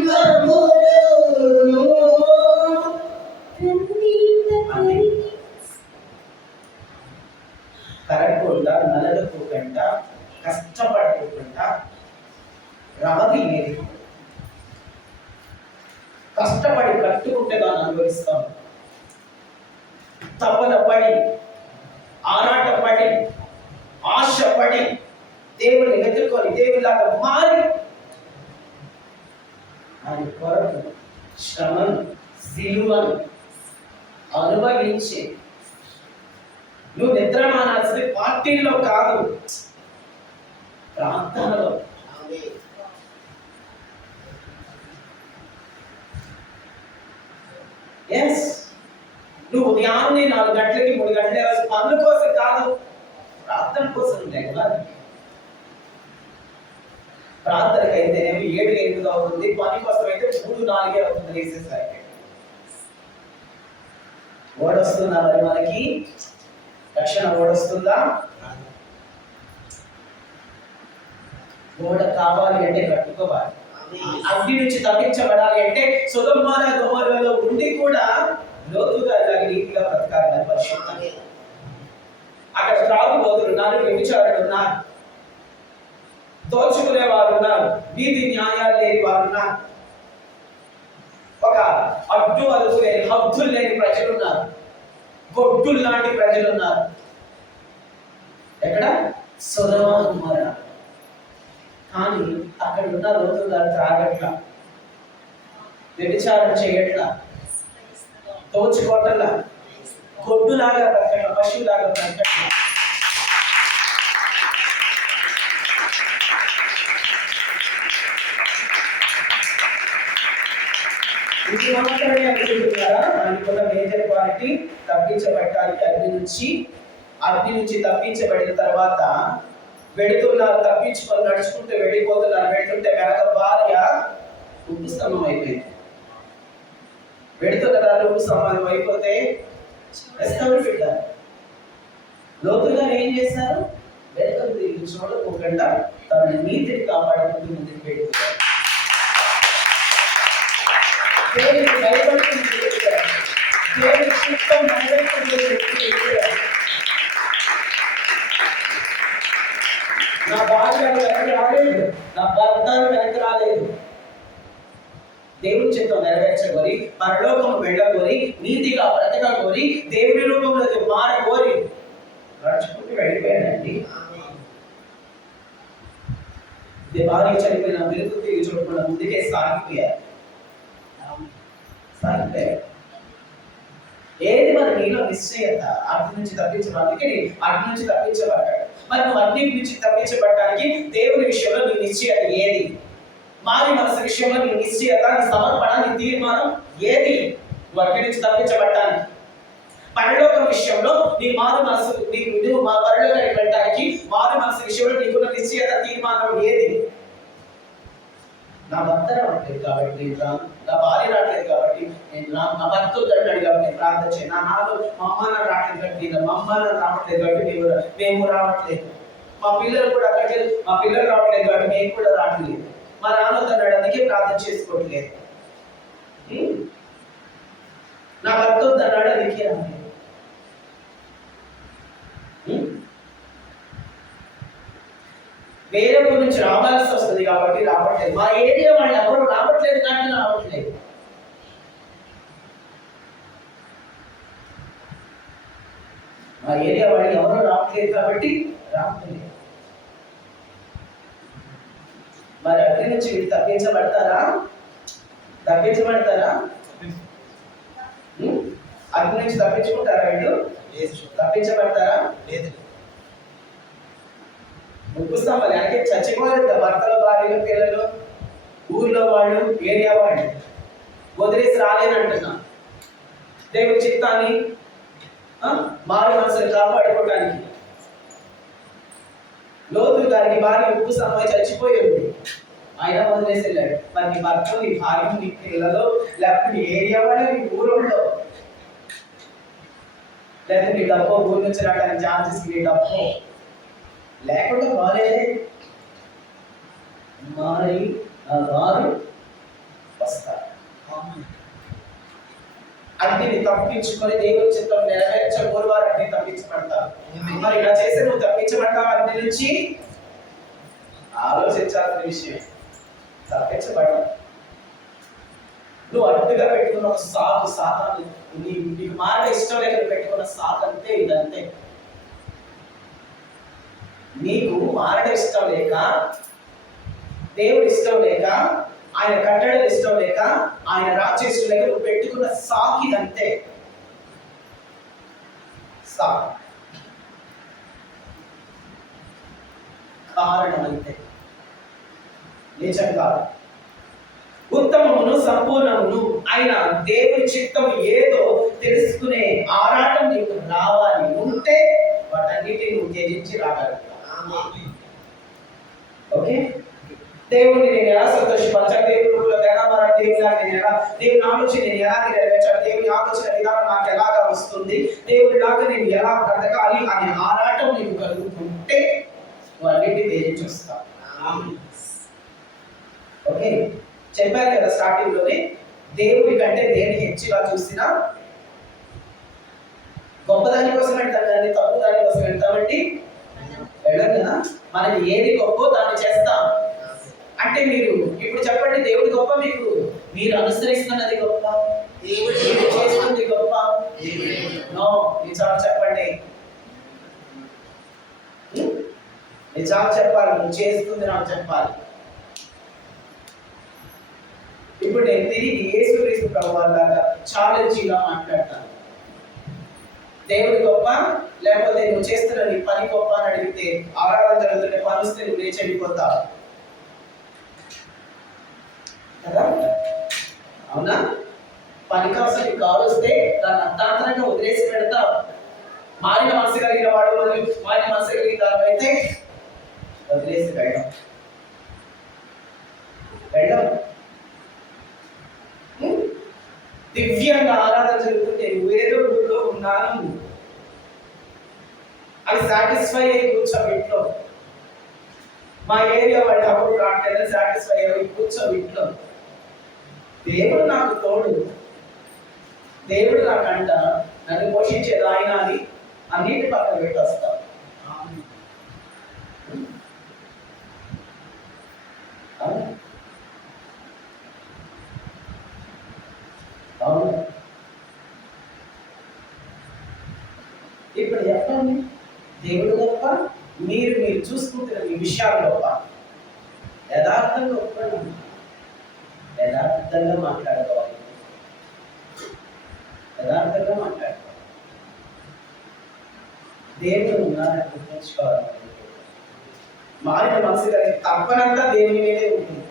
కరగకుండా నలగకుండా కష్టపడకుండా రాది ఏది కష్టపడి కట్టుకుంటే దాన్ని అనుభవిస్తాం. తపన పడి ఆరాటపడి ఆశపడి దేవుని వెతుక్కొని దేవులాగా మారి ఆయన కొరకు శ్రమను సిలువను అనుభవించి నువ్వు నిద్రమానాల్సింది పార్టీల్లో కాదు, ప్రార్థనలో. ఎస్, నువ్వు ఉదయాన్నే 4 గంటలకి 3 గంటల పనుల కోసం కాదు, ప్రార్థన కోసం ఉంటాయి కదా. ప్రార్థనకి అయితేనేమో 7-8 అవుతుంది, పని కోసం అయితే 3-4 అవుతుంది వేసేసరికి. ఓడొస్తుందా మరి మనకి రక్షణ? ఓడొస్తుందా? ఓడ కావాలి అంటే కట్టుకోవాలి. అగ్ని నుంచి తప్పించబడాలి అంటే సొదొమ గొమొర్రాలో ఉండి కూడా లోతుగా ఇలాగ నీతిగా బ్రతకాలని పరిశుద్ధంగా. అక్కడ త్రాగుబోతులు ఉన్నారు, వ్యభిచారులు ఉన్నారు, దోచుకునే వారు ఉన్నారు, నీతి న్యాయాలు లేని వారు ఉన్నారు, ఒక అడ్డు అదుపు లేని హద్దులు లేని ప్రజలు ఉన్నారు, గొడ్డులు లాంటి ప్రజలు ఉన్నారు. ఎక్కడ? సొదొమ గొమొర్రా. కానీ అక్కడ ఉన్న లోతుగా త్రాగట్లా, వ్యభిచారం చేయట్లా, దోచుకోవట్లా, గొడ్డులాగా బ్రతకట్లా, పశువులాగా బ్రతకట్లా. ఇది మాత్రమే అనుకుంటున్నారా? అనుకున్న మేజర్ క్వాలిటీ తప్పించబడటానికి అగ్ని నుంచి తప్పించబడిన తర్వాత వెళుతున్నారు, తప్పించుకొని నడుచుకుంటూ వెళ్ళిపోతున్నారు. వెళుతుంటే వెనక భార్య ఉప్పు స్తంభం అయిపోయింది. వెళుతున్న ఉప్పు స్తంభం అయిపోతే పెట్టారు. లోతుగా ఏం చేశారు? వెనక చూడకుండా తన నీతిని కాపాడుకుంటూ ముందుకు వెళుతున్నారు. దేవునికి భయపడుతుంది, దేవుని చిత్తం నెరవేర్చుకుంటుంది. నా భార్య వెనక్కి రాలేదు, నా భర్త వెనక్కి రాలేదు. దేవుని చిత్తం నెరవేర్చగోరి, పరలోకం వెళ్ళగోరి, నీతిగా బ్రతకగోరి, దేవుని రూపంలోకి మారగోరి నడుచుకుంటూ వెళ్ళిపోయానండి. భార్య చనిపోయిన వెలుగు తిరిగి చూడకుండా ముందుకే సాగిపోయారు. ఏది మన నీలో నిశ్చయత? అగ్ని నుంచి తప్పించడానికి అగ్ని నుంచి తప్పించబడ్డాడు. మరి నువ్వు అగ్ని నుంచి తప్పించబడటానికి దేవుని విషయంలో నీ నిశ్చయత ఏది? మారి మనసు విషయంలో నీ నిశ్చయత, నీ సమర్పణ, నీ తీర్మానం ఏది? నువ్వు అగ్ని నుంచి తప్పించబడటానికి. పరలోకం విషయంలో నీ మారు మనసు, నువ్వు మా పరలోకానికి వెళ్ళడానికి మారు మనసు విషయంలో నీకున్న నిశ్చయత, తీర్మానం ఏది? నా భర్త రావట్లేదు కాబట్టి నేను రాను, నా భార్య రావట్లేదు కాబట్టి నేను రాను, నా భర్త వద్దన్నాడు కాబట్టి నేను ప్రార్థన చేయను, నా నాన్న మా అమ్మ నాన్న రావట్లేదు కాబట్టి మా అమ్మ నాన్న రావట్లేదు కాబట్టి మేము రావట్లేదు, మా పిల్లలు కూడా అక్కడికి మా పిల్లలు రావట్లేదు కాబట్టి మేము కూడా రావట్లేదు, మా నాన్న వద్దన్నాడు అందుకే ప్రార్థన చేసుకోవట్లేదు, నా భర్త వద్దన్నాడు అందుకే రావట్లేదు. వేరే ఊరి నుంచి రావాల్సి వస్తుంది కాబట్టి రావట్లేదు. మా ఏరియా వాళ్ళు ఎవరు రావట్లేదు కానీ రావట్లేదు. మా ఏరియా వాళ్ళు ఎవరు రావట్లేదు కాబట్టి రావట్లేదు. మరి అక్కడి నుంచి వీళ్ళు తప్పించబడతారా? అక్కడి నుంచి తప్పించుకుంటారా? వీళ్ళు తప్పించబడతారా? లేదు. ముగ్గుస్తాం మరి అంటే చచ్చిపోలేదు. భర్తలు, భార్యలు, పిల్లలు, ఊర్లో వాళ్ళు, ఏరియా వాళ్ళు వదిలేసి రాలేనంటున్నా. దేవుడి చిత్తాన్ని మారు మనసులు కాపాడుకోవడానికి లోతు గారికి భార్య ఉప్పు సంపై చచ్చిపోయి ఉంది, ఆయన వదిలేసి వెళ్ళాడు. మరి నీ భర్త, నీ భార్య, నీ పిల్లలు, లేకపోతే నీ ఏరియా వాళ్ళు, నీ ఊరోళ్ళు, లేకపోతే నీ డబ్బు ఊరి నుంచి రావడానికి ఛాన్సెస్, నీ డబ్బు లేకుండా బాగాలేదే మారి వారు వస్తారు. అగ్నిని తప్పించుకొని దేవుని చిత్తం నెరవేర్చబోరు వారు అగ్ని తప్పించబడతారు. మరి ఇలా చేస్తే నువ్వు తప్పించబడతావు అగ్ని నుంచి? ఆలోచించాల్సిన విషయం. తప్పించబడ్డా నువ్వు అడ్డుగా పెట్టుకున్న ఒక సాధన, నీకు మాట ఇష్టం లేక పెట్టుకున్న అంతే, ఇదంతే. నీకు మారడం ఇష్టం లేక, దేవుడు ఇష్టం లేక, ఆయన కట్టడం ఇష్టం లేక, ఆయన రాజ్యం ఇష్టం లేక నువ్వు పెట్టుకున్న ఇదంతే. కారణం అంతే, నిజంగా ఉత్తమమును సంపూర్ణమును ఆయన దేవుని చిత్తం ఏదో తెలుసుకునే ఆరాటం నీకు రావాలి. ఉంటే వాటన్నిటిని నువ్వు త్యజించి రాగలుగుతావు. ఓకే, దేవుడిని నేను ఎలా సంతోషపరచాలి, దేవుడి రూపంలో తెగమరా, దేవుని ఆలోచన నేను ఎలా నెరవేర్చాలి, దేవుని ఆలోచన విధానం నాకు ఎలాగా వస్తుంది, దేవుడిలాగా నేను ఎలా బ్రతకాలి అనే ఆరాటం నీకు కలుగుతుంటే వాటిని త్యజించి వస్తావు. ఓకే, చెప్పారు కదా స్టార్టింగ్ లోనే, దేవుడి కంటే దేని హెచ్చుగా చూసినా గొప్ప దానికోసం వెళ్తాం కానీ తప్పు దానికోసం వెళ్తామండి వెళ్ళం కదా. మనకి ఏది గొప్ప దాన్ని చేస్తాం. అంటే మీరు ఇప్పుడు చెప్పండి, దేవుడి గొప్ప, మీకు మీరు అనుసరిస్తున్నది గొప్ప, దేవుడు చేస్తుంది గొప్ప? నో, నిజాలు చెప్పండి, నిజాలు చెప్పాలి. నువ్వు చేస్తుంది నాకు చెప్పాలి. ఇప్పుడు నేను తిరిగి యేసుక్రీస్తు ప్రభువులాగా ఛాలెంజింగ్గా మాట్లాడతాను. దేవుడి గొప్ప లేకపోతే నువ్వు చేస్తున్న నీ పని గొప్ప అని అడిగితే, ఆరాధన జరుగుతుంటే పనిస్తే నువ్వు లేచి వెళ్ళిపోతావు కదా, అవునా? పని కోసం నీకు కాల్ వస్తే దాన్ని అర్థాంతరంగా వదిలేసి పెడతావు. మారిన మనసు కలిగిన వాడు, మారిన మనసు కలిగిన దాని అయితే వదిలేసి వెళ్ళడం. దివ్యంగా ఆరాధన జరుగుతుంటే నువ్వేదో ఊళ్ళో ఉన్నాను అది సాటిస్ఫై అయ్యి కూర్చోబెట్లో, మా ఏరియా వాళ్ళు అప్పుడు రావట్లేదు, సాటిస్ఫై అయ్యి కూర్చోబెట్లో, దేవుడు నాకు తోడు, దేవుడు నాకు అంట, నన్ను పోషించేది ఆయన అని అన్నింటి పక్కన పెట్టి వస్తాం. అవును, ఇప్పుడు చెప్పండి, దేవుడు గొప్ప, మీరు చూసుకుంటున్న మీ విషయాలు గొప్ప? యథార్థంగా ఒప్పుకోండి, యథార్థంగా మాట్లాడుకోవాలి, యథార్థంగా మాట్లాడుకోవాలి. దేవుడు ఉన్నారని గుర్తుంచుకోవాలి. మారిన మనసు కలిగి తప్పనంతా దేవుని మీదే ఉంటుంది,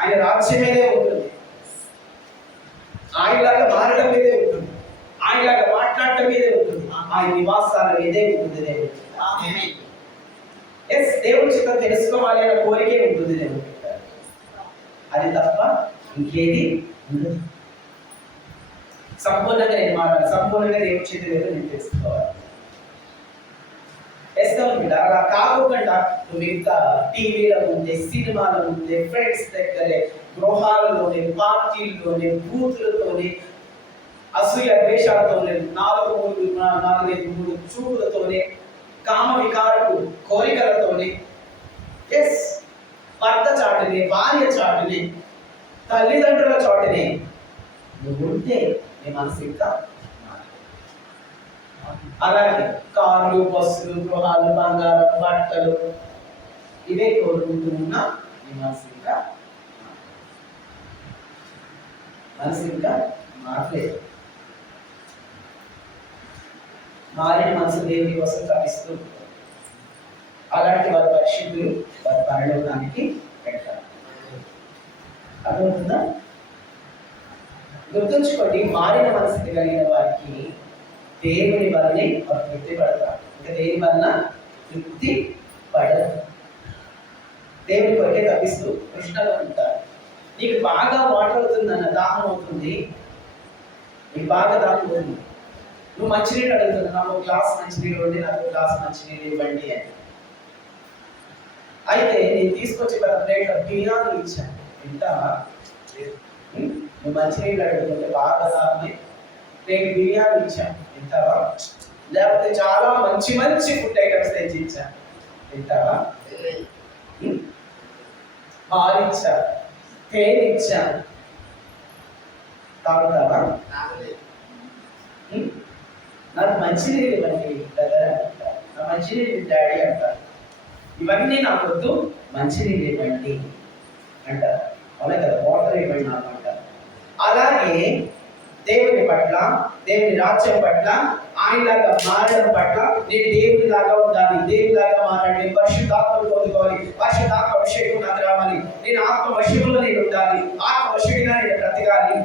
ఆయన రాజ్యం మీదే ఉంటుంది, ఆయనలాగా మారడం మీదే ఉంటుంది, ఆయనలాగా మాట్లాడటం మీదే ఉంటుంది, ఆయన నివాసాల మీదే ఉంటుంది దేవుడు. ఎస్, దేవుడి చిత్తం తెలుసుకోవాలి అన్న కోరికే ఉంటుంది దేవుడు. అది తప్ప ఇంకేది ఉండదు. సంపూర్ణంగా నేను మారాలి, సంపూర్ణంగా దేవుడి చేతి మీద నేను తెలుసుకోవాలి. అలా కాకుండా నువ్వు ఇంకా టీవీల ముందే, సినిమాల ముందే, ఫ్రెండ్స్ దగ్గరే, గృహాలలోనే, పార్టీల్లోనే, బూతులతోనే, అసూయ ద్వేషాలతోనే, 4-3 చూపులతోనే, కామ వికారపు కోరికలతోనే, ఎస్, భర్త చాటునే, భార్య చాటునే, తల్లిదండ్రుల చాటునే నువ్వు ఉంటే నీ మనసు ఇంకా అలాగే కార్లు, బస్సులు, గృహాలు, బంగారం, బట్టలు ఇవే కోరుకుంటున్నా నీ మనసు ఇంకా మారలేదు. మారిన మనసు దేవుని కోసం తప్పిస్తూ అలాంటి వారి పరిశుద్ధులు వారి పరలోకానికి పెడతారు. అర్థమవుతుందా? గుర్తుంచుకోండి, మారిన మనసుకి కలిగిన వారికి దేవుని వల్లనే వారు తృప్తి పడతారు. ఇంకా దేని వల్ల తృప్తి పడదు. దేవుని కొరకే తప్పిస్తూ కృష్ణలో ఉంటారు. నీకు బాగా వాటర్ అవుతుందన్న దాహం అవుతుంది, నీకు బాగా దాహం అవుతుంది, నువ్వు మంచినీళ్ళు అడుగుతున్నావు, నాకు ఒక గ్లాస్ మంచినీళ్ళు ఉండి నాకు ఒక గ్లాస్ మంచినీళ్ళు ఇవ్వండి అని. అయితే నేను తీసుకొచ్చి ప్లేట్లో బిర్యానీ ఇచ్చాను, తింటావా? నువ్వు మంచినీళ్ళు అడుగుతుంటే బాగా దాహమై ప్లేట్ బిర్యానీ ఇచ్చాను, తింటావా? లేకపోతే చాలా మంచి మంచి ఫుడ్ ఐటమ్స్ తెచ్చి ఇచ్చాను, తింటావా? పాలు ఇచ్చాను, తేనె ఇచ్చాను, తాగుతావా? నాకు మంచినీళ్ళు ఇవ్వండి బ్రదర్ అంటారు, నా మంచినీళ్ళు డాడీ అంటారు. ఇవన్నీ నాకు వద్దు, మంచినీళ్ళు ఇవ్వండి అంటారు. అవునా కదా? వాటర్ ఇవ్వండి నాకు అంటారు. అలాగే దేవుని పట్ల, దేవుని రాజ్యం పట్ల, ఆయనలాగా మారడం పట్ల నేను దేవునిలాగా ఉండాలి, దేవునిలాగా మారాలి, పరిశుద్ధాత్మను పొందుకోవాలి, పరిశుద్ధాత్మ అభిషేకం నాకు రావాలి, నేను ఆత్మ వశంలో నేను ఉండాలి, ఆత్మ వశుడిగా నేను బ్రతకాలి,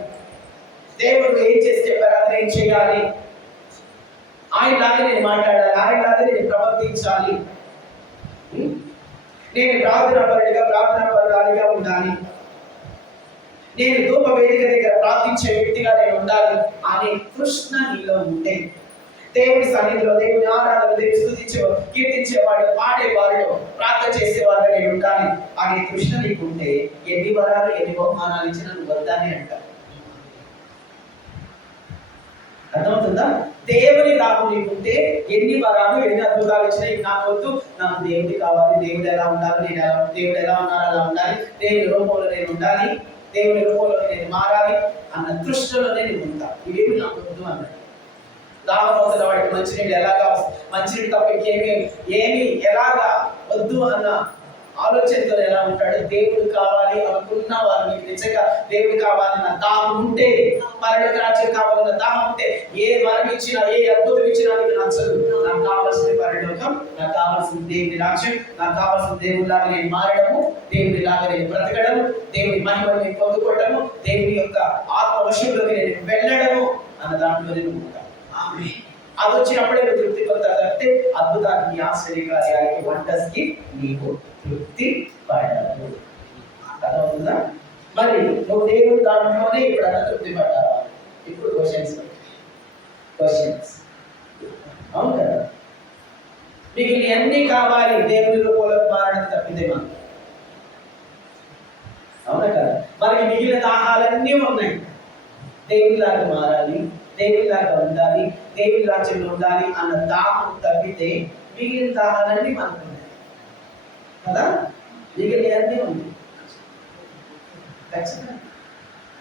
దేవుడు ఏం చేసి చెప్పారు అది నేను చేయాలి, ఆయనలాగా నేను మాట్లాడాలి, ఆయనలాగా నేను ప్రవర్తించాలి, నేను ప్రార్థనాపరుడిగా ఉండాలి, నేను ధూప వేదిక దగ్గర ప్రార్థించే వ్యక్తిగా నేను ఉండాలి అనే కృష్ణ నీలో ఉంటే, దేవుడి సన్నిధిలో, దేవుని ఆరాధన, దేవుని స్తుతించే కీర్తించేవాడు, పాడేవాడు, ప్రార్థన చేసేవాడు నేను ఉండాలి అనే కృష్ణ నీకు ఉంటే ఎన్ని వరాలు ఎన్ని బహుమానాలు ఇచ్చినా నువ్వు వద్దాని అంటావు. అర్థమవుతుందా? దేవుని దాహం నీకుంటే ఎన్ని వరాలు ఎన్ని అద్భుతాలు ఇచ్చినా నాకు వద్దు, నాకు దేవుడి కావాలి, దేవుడు ఎలా ఉండాలి, దేవుడు ఎలా ఉన్నారు అలా ఉండాలి, దేవుని రూపంలో నేను ఉండాలి, దేవుని రూపంలో నేను మారాలి అన్న దృష్టిలో నేను ఉంటా. ఇవేమి నాకు వద్దు అన్నాడు. దాహం అవుతున్న వాడికి మంచినీళ్ళు ఎలాగా, మంచినీళ్ళు తప్ప ఏమి ఎలాగా వద్దు అన్న ఆలోచనతో ఎలా ఉంటాడు? దేవుడు కావాలి అనుకున్న వారు, మీకు నిజంగా దేవుడు కావాలన్న దాహం ఉంటే, పరలోక రాజ్యం కావాలన్న దాహం ఉంటే, ఏ వరం ఇచ్చినా, ఏ అద్భుతం ఇచ్చినా నీకు నచ్చదు. నాకు కావాల్సిన పరలోకం, నాకు కావాల్సిన దేవుని రాజ్యం, నాకు కావాల్సిన దేవుడిలాగా నేను మారడము, దేవుడిలాగా నేను బ్రతకడము, దేవుని మహిమను నేను పొందుకోవడము, దేవుని యొక్క ఆత్మవశంలోకి నేను వెళ్ళడము అన్న దాంట్లో నేను ఉంటాను. అది వచ్చినప్పుడే నువ్వు తృప్తి పొందుతావు. తప్పితే అద్భుతానికి, ఆశ్చర్యకార్యాలకి, వంటస్కి నీకు తృప్తి పడదు. అర్థమవుతుందా? మరి నువ్వు దేవుడు దాంట్లోనే ఇప్పుడు అన్న తృప్తి పడ్డావా? ఇప్పుడు క్వశ్చన్స్ అవును కదా? మీకు అన్ని కావాలి, దేవుని రూపంలో మారడం తప్పితే మనం, అవునా కదా? మనకి మిగిలిన దాహాలన్నీ ఉన్నాయి. దేవునిలాగా మారాలి, దేవునిలాగా ఉండాలి, దేవుని రాజ్యంలో ఉండాలి అన్న దాహం తప్పితే మిగిలిన దాహాలన్నీ మనకు ఉన్నాయి కదా? మిగిలినవన్నీ ఉంది. ఖచ్చితంగా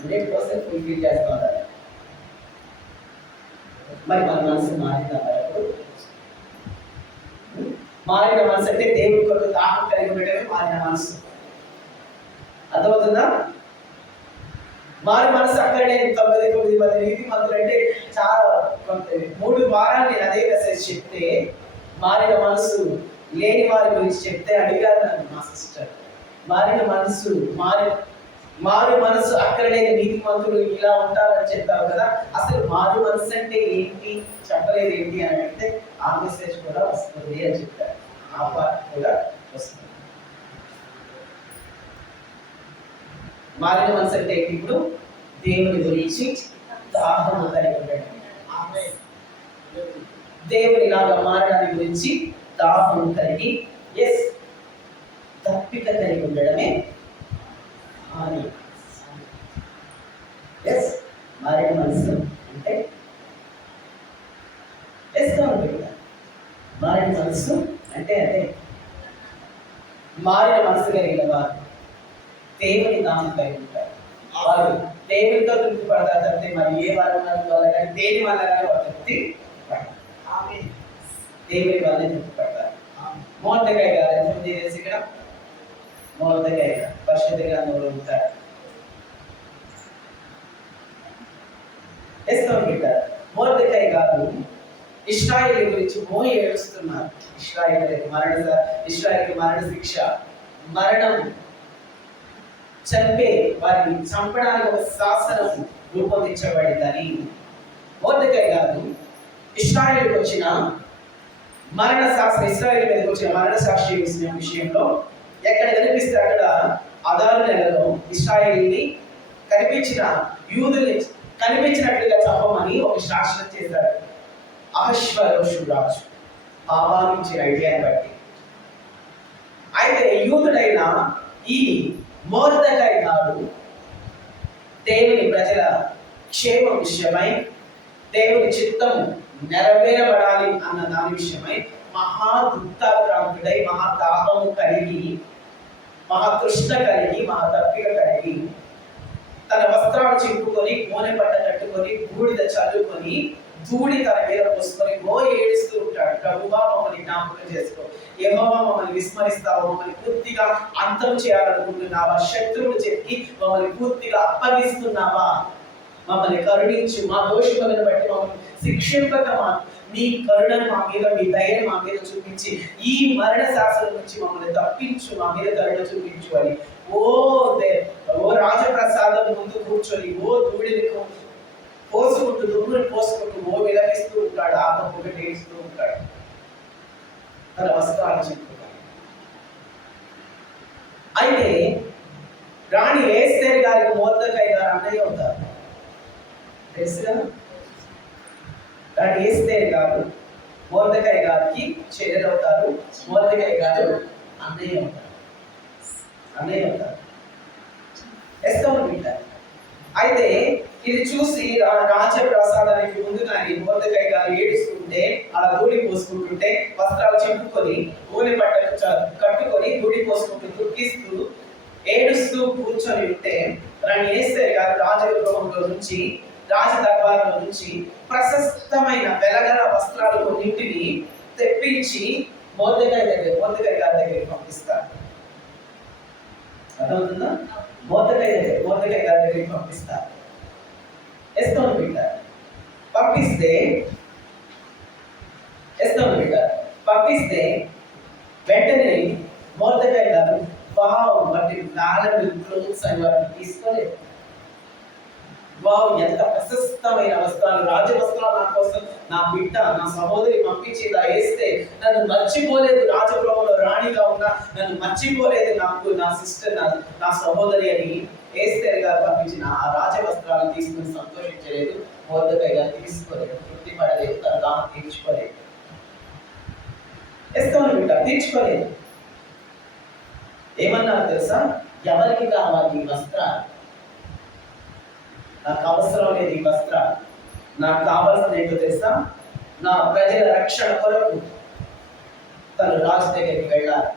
100% ఫుల్ఫిల్ చేస్తాం. మరి మన మనసు మారిన మారిన మనసు అంటే దేవుడి కొరకు దాహం కలిగి ఉండటమే మారిన మనసు. అర్థమవుతుందా? మారి మనసు అక్కడే 99 మంది నీతి మంత్రులు అంటే చాలా 3 వారాలు నేను అదే మెసేజ్ చెప్తే, మారిన మనసు లేని వారి గురించి చెప్తే అడిగారు నన్ను మా సిస్టర్, మారిన మనసు మారు మనసు అక్కడ లేని నీతి మంత్రులు ఇలా ఉంటారని చెప్పావు కదా, అసలు మారు మనసు అంటే ఏంటి చెప్పలేదు ఏంటి అని అంటే ఆ మెసేజ్ కూడా వస్తుంది అని చెప్పారు. ఆ పార్ట్ కూడా వస్తుంది. మారిన మనసు అంటే ఇప్పుడు దేవుని గురించి దాహము కలిగి ఉండడం, దేవుని లాగా మారడానికి గురించి దాహము కలిగి, తప్పిక కలిగి ఉండడమే మారిన మనసు అంటే. మారిన మనసు అంటే అదే మారిన మనసు కలిగిన వారు దేవుని దాహం కలిగి ఉంటారు. వారు దేవునితో తృప్తి పడతారు తప్పితే మరి ఏ వారు వల్ల కానీ దేని వల్ల కానీ వారు తృప్తి పడతారు. దేవుని వల్లే తృప్తి పడతారు. మోర్దెకాయ గారు ఎంతమంది తెలిసి ఇక్కడ? మోర్దెకాయ పరిశుద్ధ గ్రంథంలో ఉంటారు. మోర్దెకాయ గారు ఇశ్రాయేలు గురించి ఏడుస్తున్నారు. ఇశ్రాయేలుకి మరణ శిక్ష, మరణం, చంపే వారిని చంపడానికి ఒక శాసనం రూపొందించబడిందని మోర్దెకాయ గారు ఇశ్రాయేలుకి వచ్చిన మరణ సాక్షి ఇశ్రాయేలు మీదకి వచ్చిన మరణ సాక్షి విషయంలో ఎక్కడ కనిపిస్తే అక్కడ అదారు నెలలో ఇశ్రాయేలుని కనిపించిన యూదుల్ని కనిపించినట్లుగా చెప్పమని ఒక శాసనం చేశాడు అహష్వేరోషు రాజు ఆహ్వానించిన ఐడియాని బట్టి. అయితే యూదుడైన ఈ మొర్దెకై గారు దేవుని ప్రజల క్షేమ విషయమై దేవుని చిత్తము నెరవేరబడాలి అన్న దాని విషయమై మహా దుఃఖాక్రాంతుడై మహా తాపము కలిగి మహా తృష్ణ కలిగి మహా దప్పిక కలిగి తన వస్త్రాలు చింపుకొని గోనె పట్ట కట్టుకొని బూడిద చల్లుకొని ధూళి తన మీద పోసుకొని ఏడుస్తూ ఉంటాడు. ప్రభువా మమ్మల్ని జ్ఞాపకం చేసుకో, యెహోవా మమ్మల్ని విస్మరిస్తావు, మమ్మల్ని పూర్తిగా అంతం చేయాలనుకుంటున్నావా, శత్రువులు చెప్పి మమ్మల్ని పూర్తిగా అప్పగిస్తున్నావా, మమ్మల్ని కరుణించు, మా దోషులను బట్టి మమ్మల్ని శిక్షింపక నీ కరుణను మా మీద, మీ దయను మా మీద చూపించి ఈ మరణ శాసనం నుంచి మమ్మల్ని తప్పించు, మా మీద కరుణ చూపించు అని ఓ రాజప్రసాదం ముందు కూర్చొని ఓ ధూళిని పోసుకుంటూ దుమ్ముని పోసుకుంటూ ఓ విలపిస్తూ ఉంటాడు, ఆపకుండా ఏడుస్తూ ఉంటాడు, తన వస్త్రాలు చింపుతాడు. అయితే రాణి ఎస్తేరు గారికి మొర్దెకై గారు అన్నయ్య అవుతారు, తెలుసు కదా. రాణి ఎస్తేరు గారు మొర్దెకై గారికి చెల్లెలు అవుతారు, మొర్దెకై గారు అన్నయ్య అవుతారు, అన్నయ్య అవుతారు, ఎస్తేరు వింటారు. అయితే ఇది చూసి రాజప్రసాదానికి ముందుగానే మొర్దెకై గారు ఏడుస్తుంటే, అలా ధూళి పోసుకుంటుంటే, వస్త్రాలు చింపుకొని గోనె పట్ట కట్టుకొని ధూళి పోసుకుంటూ దుఃఖిస్తూ ఏడుస్తూ కూర్చొని ఉంటే రాణి ఎస్తేరు గారు రాజగృహంలో నుంచి, రాజ దర్బారులో నుంచి ప్రశస్తమైన వెలగల వస్త్రాలు కొన్నింటిని తెప్పించి మొర్దెకై గారి దగ్గరికి పంపిస్తారు. అర్థమవుతుందా? మొర్దెకై గారి దగ్గరికి పంపిస్తారు. ఎస్తోను పెట్టారు. పంపిస్తే వెంటనే మొర్దెకై గారు వాటి క్లోత్స్ అని వాటిని తీసుకోలేదు. ఎంత ప్రశస్తమైన వస్త్రాలు, రాజ వస్త్రాలు నా కోసం నా బిడ్డ, నా సహోదరి పంపించి ఇలా వేస్తే నన్ను మర్చిపోలేదు, రాజగృహంలో రాణిగా ఉన్నా నన్ను మర్చిపోలేదు, నాకు నా సిస్టర్ నా సహోదరి అని ఎస్తేరు గారు పంపించిన ఆ రాజ వస్త్రాలు తీసుకుని సంతోషించలేదు. మొర్దెకై గారు తీసుకోలేదు, తృప్తి పడలేదు, తన దాహం తీర్చుకోలేదు. ఎస్తోను బిడ్డ తీర్చుకోలేదు. ఏమన్నారు తెలుసా? ఎవరికి కావాలి ఈ వస్త్రాలు? నాకు అవసరం లేదు ఈ వస్త్రాలు, నాకు కావాల్సింది ఏంటో తెలుసా? నా ప్రజల రక్షణ కొరకు తను రాజు దగ్గరికి వెళ్ళాలి.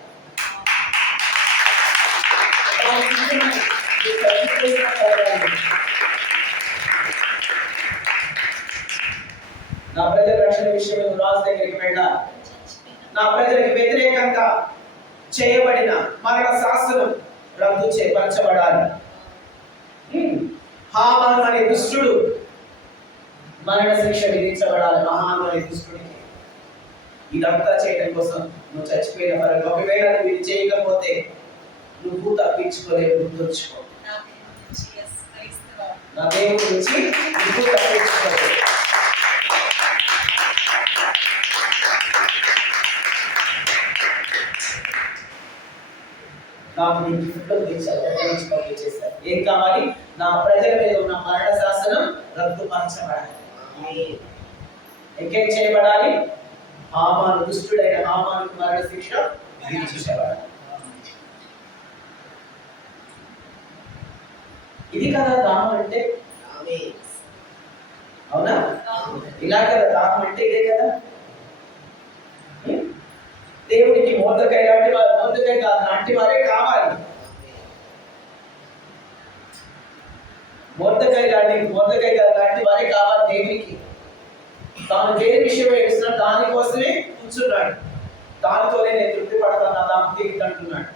నా ప్రజల రక్షణ విషయంలో రాజు దగ్గరికి వెళ్ళాలి. నా ప్రజలకు వ్యతిరేకంగా చేయబడిన మరణ శాసనం రద్దు చేయబడాలి. హామాను అనే దుష్టుడు మరణ శిక్ష విధించబడాలి. హామాను అనే దుష్టుడికి ఇదంతా చేయడం కోసం నువ్వు చచ్చిపోయిన వరకు, ఒకవేళ నువ్వు ఇది చేయకపోతే నువ్వు తప్పించుకోలేవు. గుర్తుంచుకో, నా దేవుడి నుంచి నువ్వు తప్పించుకోలేవు. నాకు నీ గిఫ్ట్లో పంపించేశారు. ఏం కావాలి? నా ప్రజల మీద ఉన్న మరణ శాసనం రద్దుపరచబడాలి. ఇంకేం చేయబడాలి? హామాను, దుష్టుడైన హామానుకు మరణ శిక్ష విధించబడాలి. ఇది కదా దాహం అంటే. అవునా? ఇలా కదా దాహం అంటే, ఇదే కదా. దేవుడికి మొర్దెకై లాంటి వారే కావాలి. మొర్దెకై గారు లాంటి వారే కావాలి దేవునికి. తాను వేరే విషయం ఏడుస్తున్నాడు, దానికోసమే కూర్చున్నాడు. దానితోనే నేను తృప్తి పడతాను, నా దాహం తీరదు అంటున్నాడు.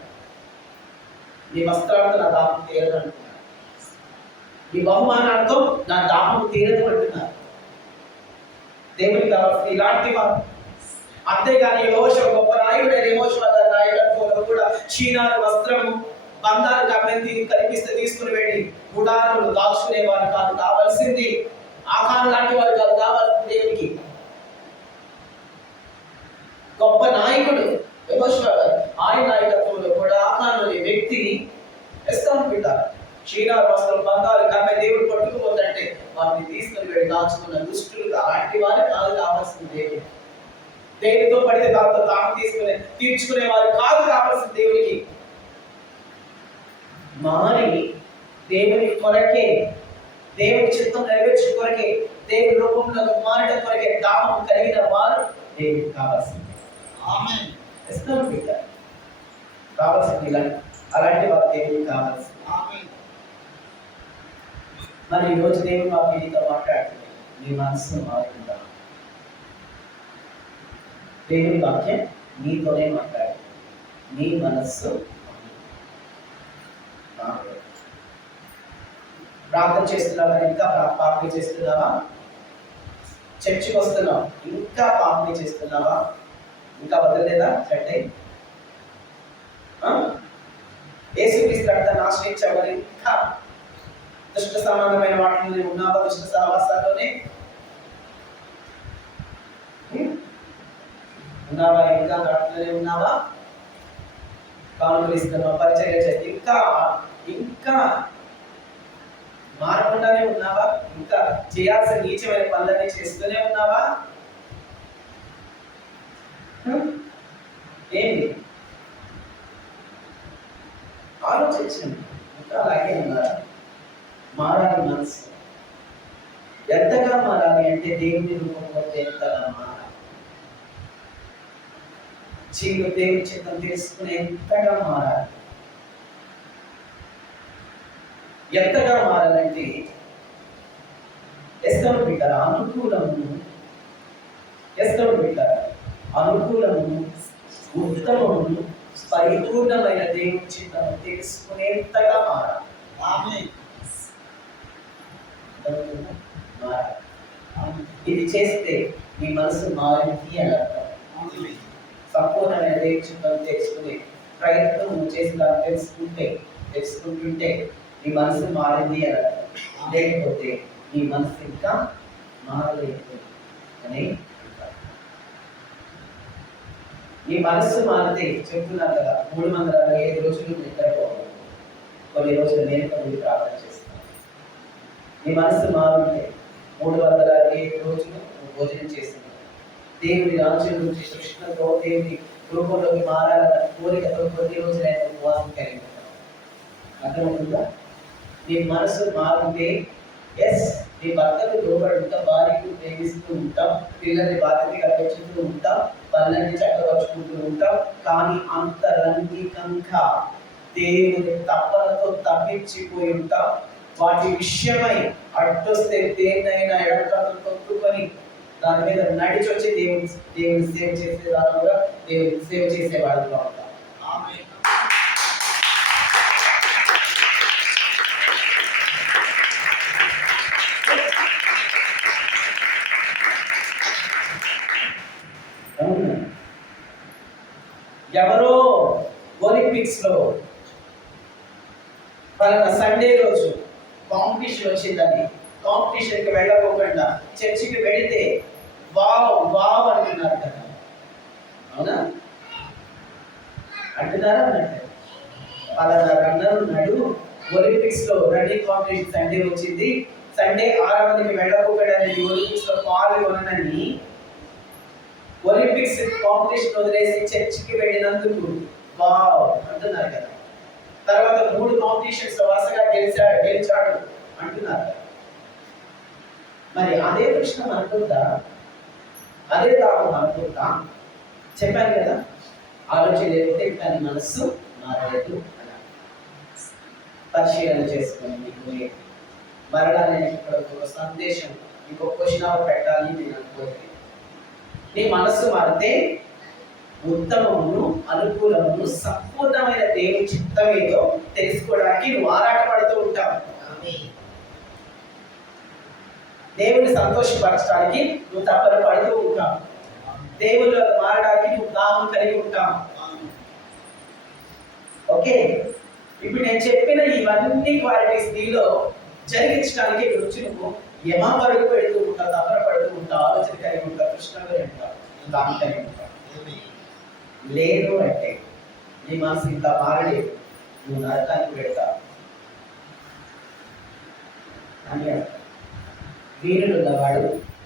నీ వస్త్రాలతో నా దాహం తీరదు అంటున్నాడు. నీ బహుమానాలతో నా దాహం తీరదు అంటున్నారు. దేవునికి కావాల్సింది ఇలాంటి వారు. అంతేగాని యెహోషువ గొప్ప నాయకుడైన యెహోషువ నాయకత్వంలో కూడా చీనాలు వస్త్రము బంధాలు కనిపిస్తే తీసుకుని వెళ్ళి గుడారులు దాచుకునే వారు కాదు కావాల్సింది. ఆకారం లాంటి వారు కాదు కావాల్సింది దేవునికి. గొప్ప నాయకుడు యెహోషువ గారు. ఆయన నాయకత్వంలో కూడా ఆకాను అనే వ్యక్తిని ఎస్కాను పెట్టారు. క్షీణాలు వస్త్రం బంగారు కమ్మె దేవుడు పట్టుకుపోతుంటే వాటిని తీసుకుని వెళ్ళి దాచుకున్న దుష్టులు అలాంటి వారు కాదు కావాల్సిన దేవుడు. దేవుడితో పడితే దాంతో తాము తీర్చుకునే వారు కాదు కావాల్సిన దేవుడికి. మారి దేవుని కొరకే, దేవుని చిత్తం నెరవేర్చు కొరకే, దేవుని రూపంలో మారడం కొరకే దాహం కలిగిన వారు దేవుడికి కావాల్సింది. ఆమేన్. ఎస్కాను పెట్టారు కావాల్సింది అలాంటి వారు దేవుడికి కావాల్సింది. ఆమేన్. మరి ఈరోజు దేవుడు మా మీతో మాట్లాడుతుంది. మీ మనసు మారుతుందా? దేవుని వాక్యం నీతోనే మాట్లాడుతుంది. నీ మనస్సు ప్రార్థన చేస్తున్నావా? ఇంకా పాపని చేస్తున్నావా? చర్చికి వస్తున్నావు, ఇంకా పాపని చేస్తున్నావా? ఇంకా వదలలేదా? చెడ్డే యేసుక్రీస్తు రక్తాన్ని ఆశ్రయించబడి ఇంకా దుష్ట సమానమైన వాటిని ఉన్నావా? దుష్ట సహవాసాల్లోనే ఉన్నావా? ఇంకా దాంట్లోనే ఉన్నావా? కానుకలు ఇస్తున్నావా? పరిచర్య చేస్తే ఇంకా మారకుండానే ఉన్నావా? ఇంకా చేయాల్సిన నీచమైన పనులన్నీ చేస్తూనే ఉన్నావా? ఏంటి ఆలోచించండి. ఇంకా అలాగే ఉన్నారా? మారాలి మనసు. ఎంతగా మారాలి అంటే దేవుని రూపంలో ఎంతగా మారాలి. దేవుని చిత్తం తెలుసుకుని ఎంతగా మారాలి. ఎంతగా మారాలంటే ఎస్తరు బిడ్డల అనుకూలము ఉత్తమము పరిపూర్ణమైన దేవుని చిత్తం తెలుసుకునేంతగా మారాలి. ఆమేన్. ఇది చేస్తే మీ మనసు మారింది అని అర్థం. సంపూర్ణమైన దేవుని చిత్తం తెలుసుకునే ప్రయత్నం నువ్వు చేసి తెలుసుకుంటుంటే నీ మనసు మారింది అని అర్థం. లేకపోతే నీ మనసు ఇంకా మారలేదు అని. నీ మనస్సు మారితే చెప్తున్నారు కదా, 365 రోజులు నిద్రపోవాలి. కొన్ని రోజులు నేను కొన్ని ప్రార్థన చేస్తాను. నీ మనస్సు మారుంటే 365 రోజులు నువ్వు భోజనం చేస్తున్నావు. దేవుని రాజ్యం నుంచి సృష్టితో దేవుని రూపంలోకి మారాలన్న కోరికతో కొద్ది రోజులైన ఉపవాసం కలిగి ఉంటావు. అర్థమవుతుందా? నీ మనసు మారుంటే నీ భర్తకు లోబడి ఉంటాం, భార్యకు ప్రేమిస్తూ ఉంటాం, పిల్లల్ని బాధ్యతగా పెంచుతూ ఉంటాం, పనులన్నీ చక్కపరుచుకుంటూ ఉంటాం. కానీ అంతరంగికంగా దేవుని తప్పలతో తప్పించిపోయి ఉంటాం. వాటి విషయమై అడ్డొస్తే దేన్నైనా ఎడమకాలను తొక్కుకొని దాని మీద నడిచి వచ్చి దేవుని సేవ చేసేవాళ్ళుగా దేవుని సేవ చేసేవాళ్ళుగా ఉంటాం. ఆమేన్. ఎవరో ఒలింపిక్స్ లో సండే రోజు కాంపిటీషన్ వచ్చిందని కాంపిటీషన్కి వెళ్ళకోకుండా చర్చికి వెళితే వావ్ అంటున్నారు కదా. అవునా? అంటున్నారా? అన్నట్టు పలానా రన్నర్ ఉన్నాడు, ఒలింపిక్స్ లో రన్నింగ్ కాంపిటీషన్ సండే వచ్చింది, సండే 6 మందికి వెళ్ళకోకుండా ఒలింపిక్స్ లో పాల్గొనని ఒలింపిక్స్ కాంపిటీషన్ వదిలేసి చర్చికి వెళ్ళినందుకు వావ్ అంటున్నారు కదా. తర్వాత 3 కాంపిటీషన్స్ వరుసగా గెలిచాడు అంటున్నారు కదా. మరి అదే కృష్ణ అనుకుందా? అదే దాహం అనుకుంటా? చెప్పాను కదా, ఆలోచన లేకపోతే దాని మనస్సు మారలేదు అని పరిశీలన చేసుకుని మీకు మరలా నేను ఇక్కడ ఒక సందేశం ఇంకొక క్వశ్చన్ పెట్టాలి నేను అనుకోలేదు. నీ మనస్సు మారితే ఉత్తమమును అనుకూలమును సంపూర్ణమైన దేవుని చిత్తం ఏదో తెలుసుకోవడానికి నువ్వు ఆరాటపడుతూ ఉంటావు. దేవుని సంతోషపరచడానికి నువ్వు తప్పన పడుతూ ఉంటావు. దేవుళ్ళు మారడానికి నువ్వు దాహం కలిగి ఉంటావు. ఓకే, ఇప్పుడు నేను చెప్పిన ఇవన్నీ క్వాలిటీస్ నీలో జరిగించడానికి గురించి నువ్వు యమా వరకు పెడుతూ ఉంటావు, తప్పన పడుతూ ఉంటావు, ఆలోచన కలిగి ఉంటావు, కృష్ణ ఉంటావు, దాహం కలిగి ఉంటావు. లేదు అంటే నీ మనసు ఇంత మారలేదు, నువ్వు నరకానికి పెడతావు అని అర్థం. వీరులున్నవాడు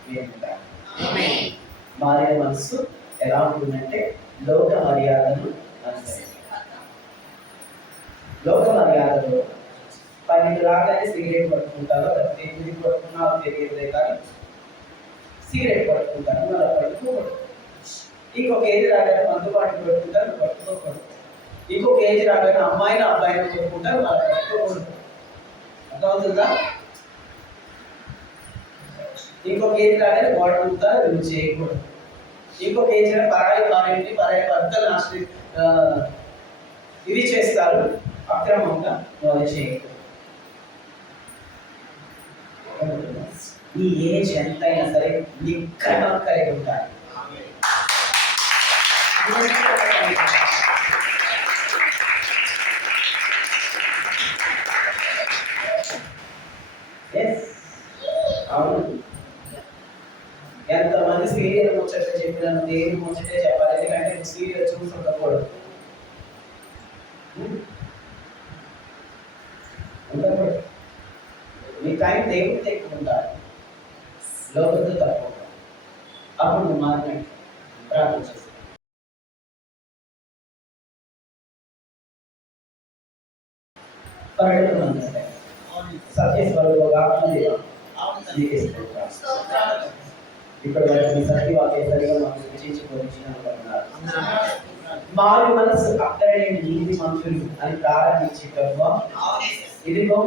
వీరుంటాడు. మారిన మనసు ఎలా ఉంటుందంటే లోక మర్యాదను అనుసరిస్తాడు. లోక మర్యాదలో 12 రాగానే సిగరెట్ పట్టుకుంటారో లేకపోతే 8 పట్టుకున్నారో తెలియదులే కానీ సిగరెట్ పట్టుకుంటారు, మళ్ళీ పట్టుకోకూడదు. ఇంకొక ఏజ్ రాగానే మందు పాటు పట్టుకుంటారు, పట్టుకోకూడదు. ఇంకొక ఏజ్ రాగానే అబ్బాయిని పట్టుకుంటారు, వాళ్ళు పట్టుకోకూడదు. అర్థమవుతుందా? ఇంకొక ఏజ్ రాగానే గోడ ఉంటారు, నువ్వు చేయకూడదు. ఇంకొక ఏజ్ పరాయి భార్యని పరాయి భర్తలు ఇది చేస్తారు అక్రమంగా, వాళ్ళు చేయకూడదు. ఈ ఏజ్ ఎంతైనా సరే నిగ్రహం కలిగి ఉంటారు. అవును, ఎంతమంది సీరియల్ ముచ్చట చెప్పినా దేవుని ముచ్చటే చెప్పాలి, ఎందుకంటే సీరియల్ చూసి ఉండకూడదు. ఉండకూడదు. నీ టైం దేవుడితో ఎక్కువ ఉండాలి, లోకంతో తక్కువ. అప్పుడు నువ్వు మారినట్టు ప్రార్థన చేస్తావు. సత్యస్వరుడుగా ఇప్పుడు మీ సత్యవాక్య సరిగా మాకు విచించుకోవచ్చున్నారు. మారు మనసు అక్కడే నీతి మంత్రులు అని ప్రారంభించి ప్రభువా, ఇదిగో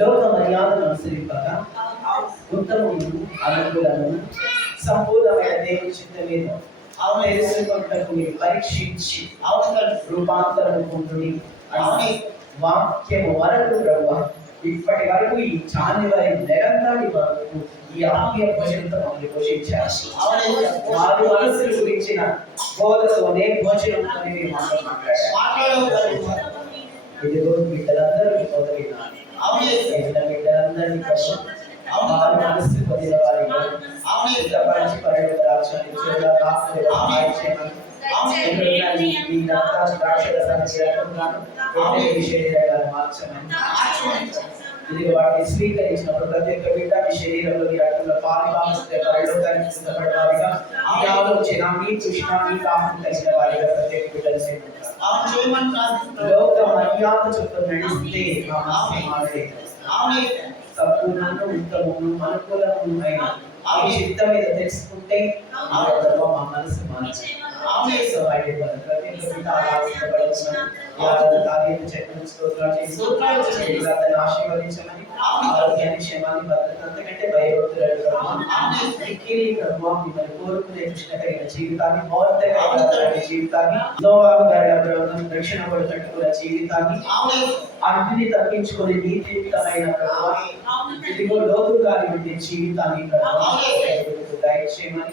లోక మర్యాదను అనుసరింపక ఉత్తమము అనుకూలము సంపూర్ణమైన దేవుని చిత్తమేదో అవును ఎదుర్కొంటకు మీరు పరీక్షించి రూపాంతరం పొందుని వాక్యము వరకు ప్రభు ఇప్పటి వరకు ఈ జాన్యువరి నిరంతరం వరకు ఈ ఆత్మీయ భోజనంతో మమ్మల్ని పోషించారు. మారు మనసుల గురించిన బోధతోనే భోజనంతో మీరు మాట్లాడారు. ఇదిగో బిడ్డలందరూ బోధ విన్నారు. బిడ్డలందరినీ మారు మనసు పొందిన వారిగా సిద్ధపరిచి పర్యటన రాజ్యాన్ని ఇది వాటిని స్వీకరించినప్పుడు ప్రతి ఒక్క బిడ్డ మీ శరీరంలో మీ రక్తంలో పాలుగా సిద్ధపడేవారిగా మీ ఆలోచన మీ తృష్ణ మీ కామం కలిగిన వారిగా ప్రతి ఒక్క బిడ్డలు లోక మర్యాద చొప్పున నడిస్తే సంపూర్ణంగా ఉత్తమము అనుకూలము అయిన ఆ చిత్తం మీద తెలుసుకుంటే మా మనసు మార్చి ఆశీర్వదించమని ఆరోగ్యాన్ని క్షేమాన్ని భద్రత అంతకంటే భయభక్తులు మిమ్మల్ని కోరుకునే కృష్ణ కలిగిన జీవితాన్ని మౌర్తమైన జీవితాన్ని నోవాహు గారి రక్షణ కట్టుకున్న జీవితాన్ని అగ్నిని తప్పించుకుని నీతియుక్తమైన ఇదిగో లోతు గారి జీవితాన్ని దయచేయమని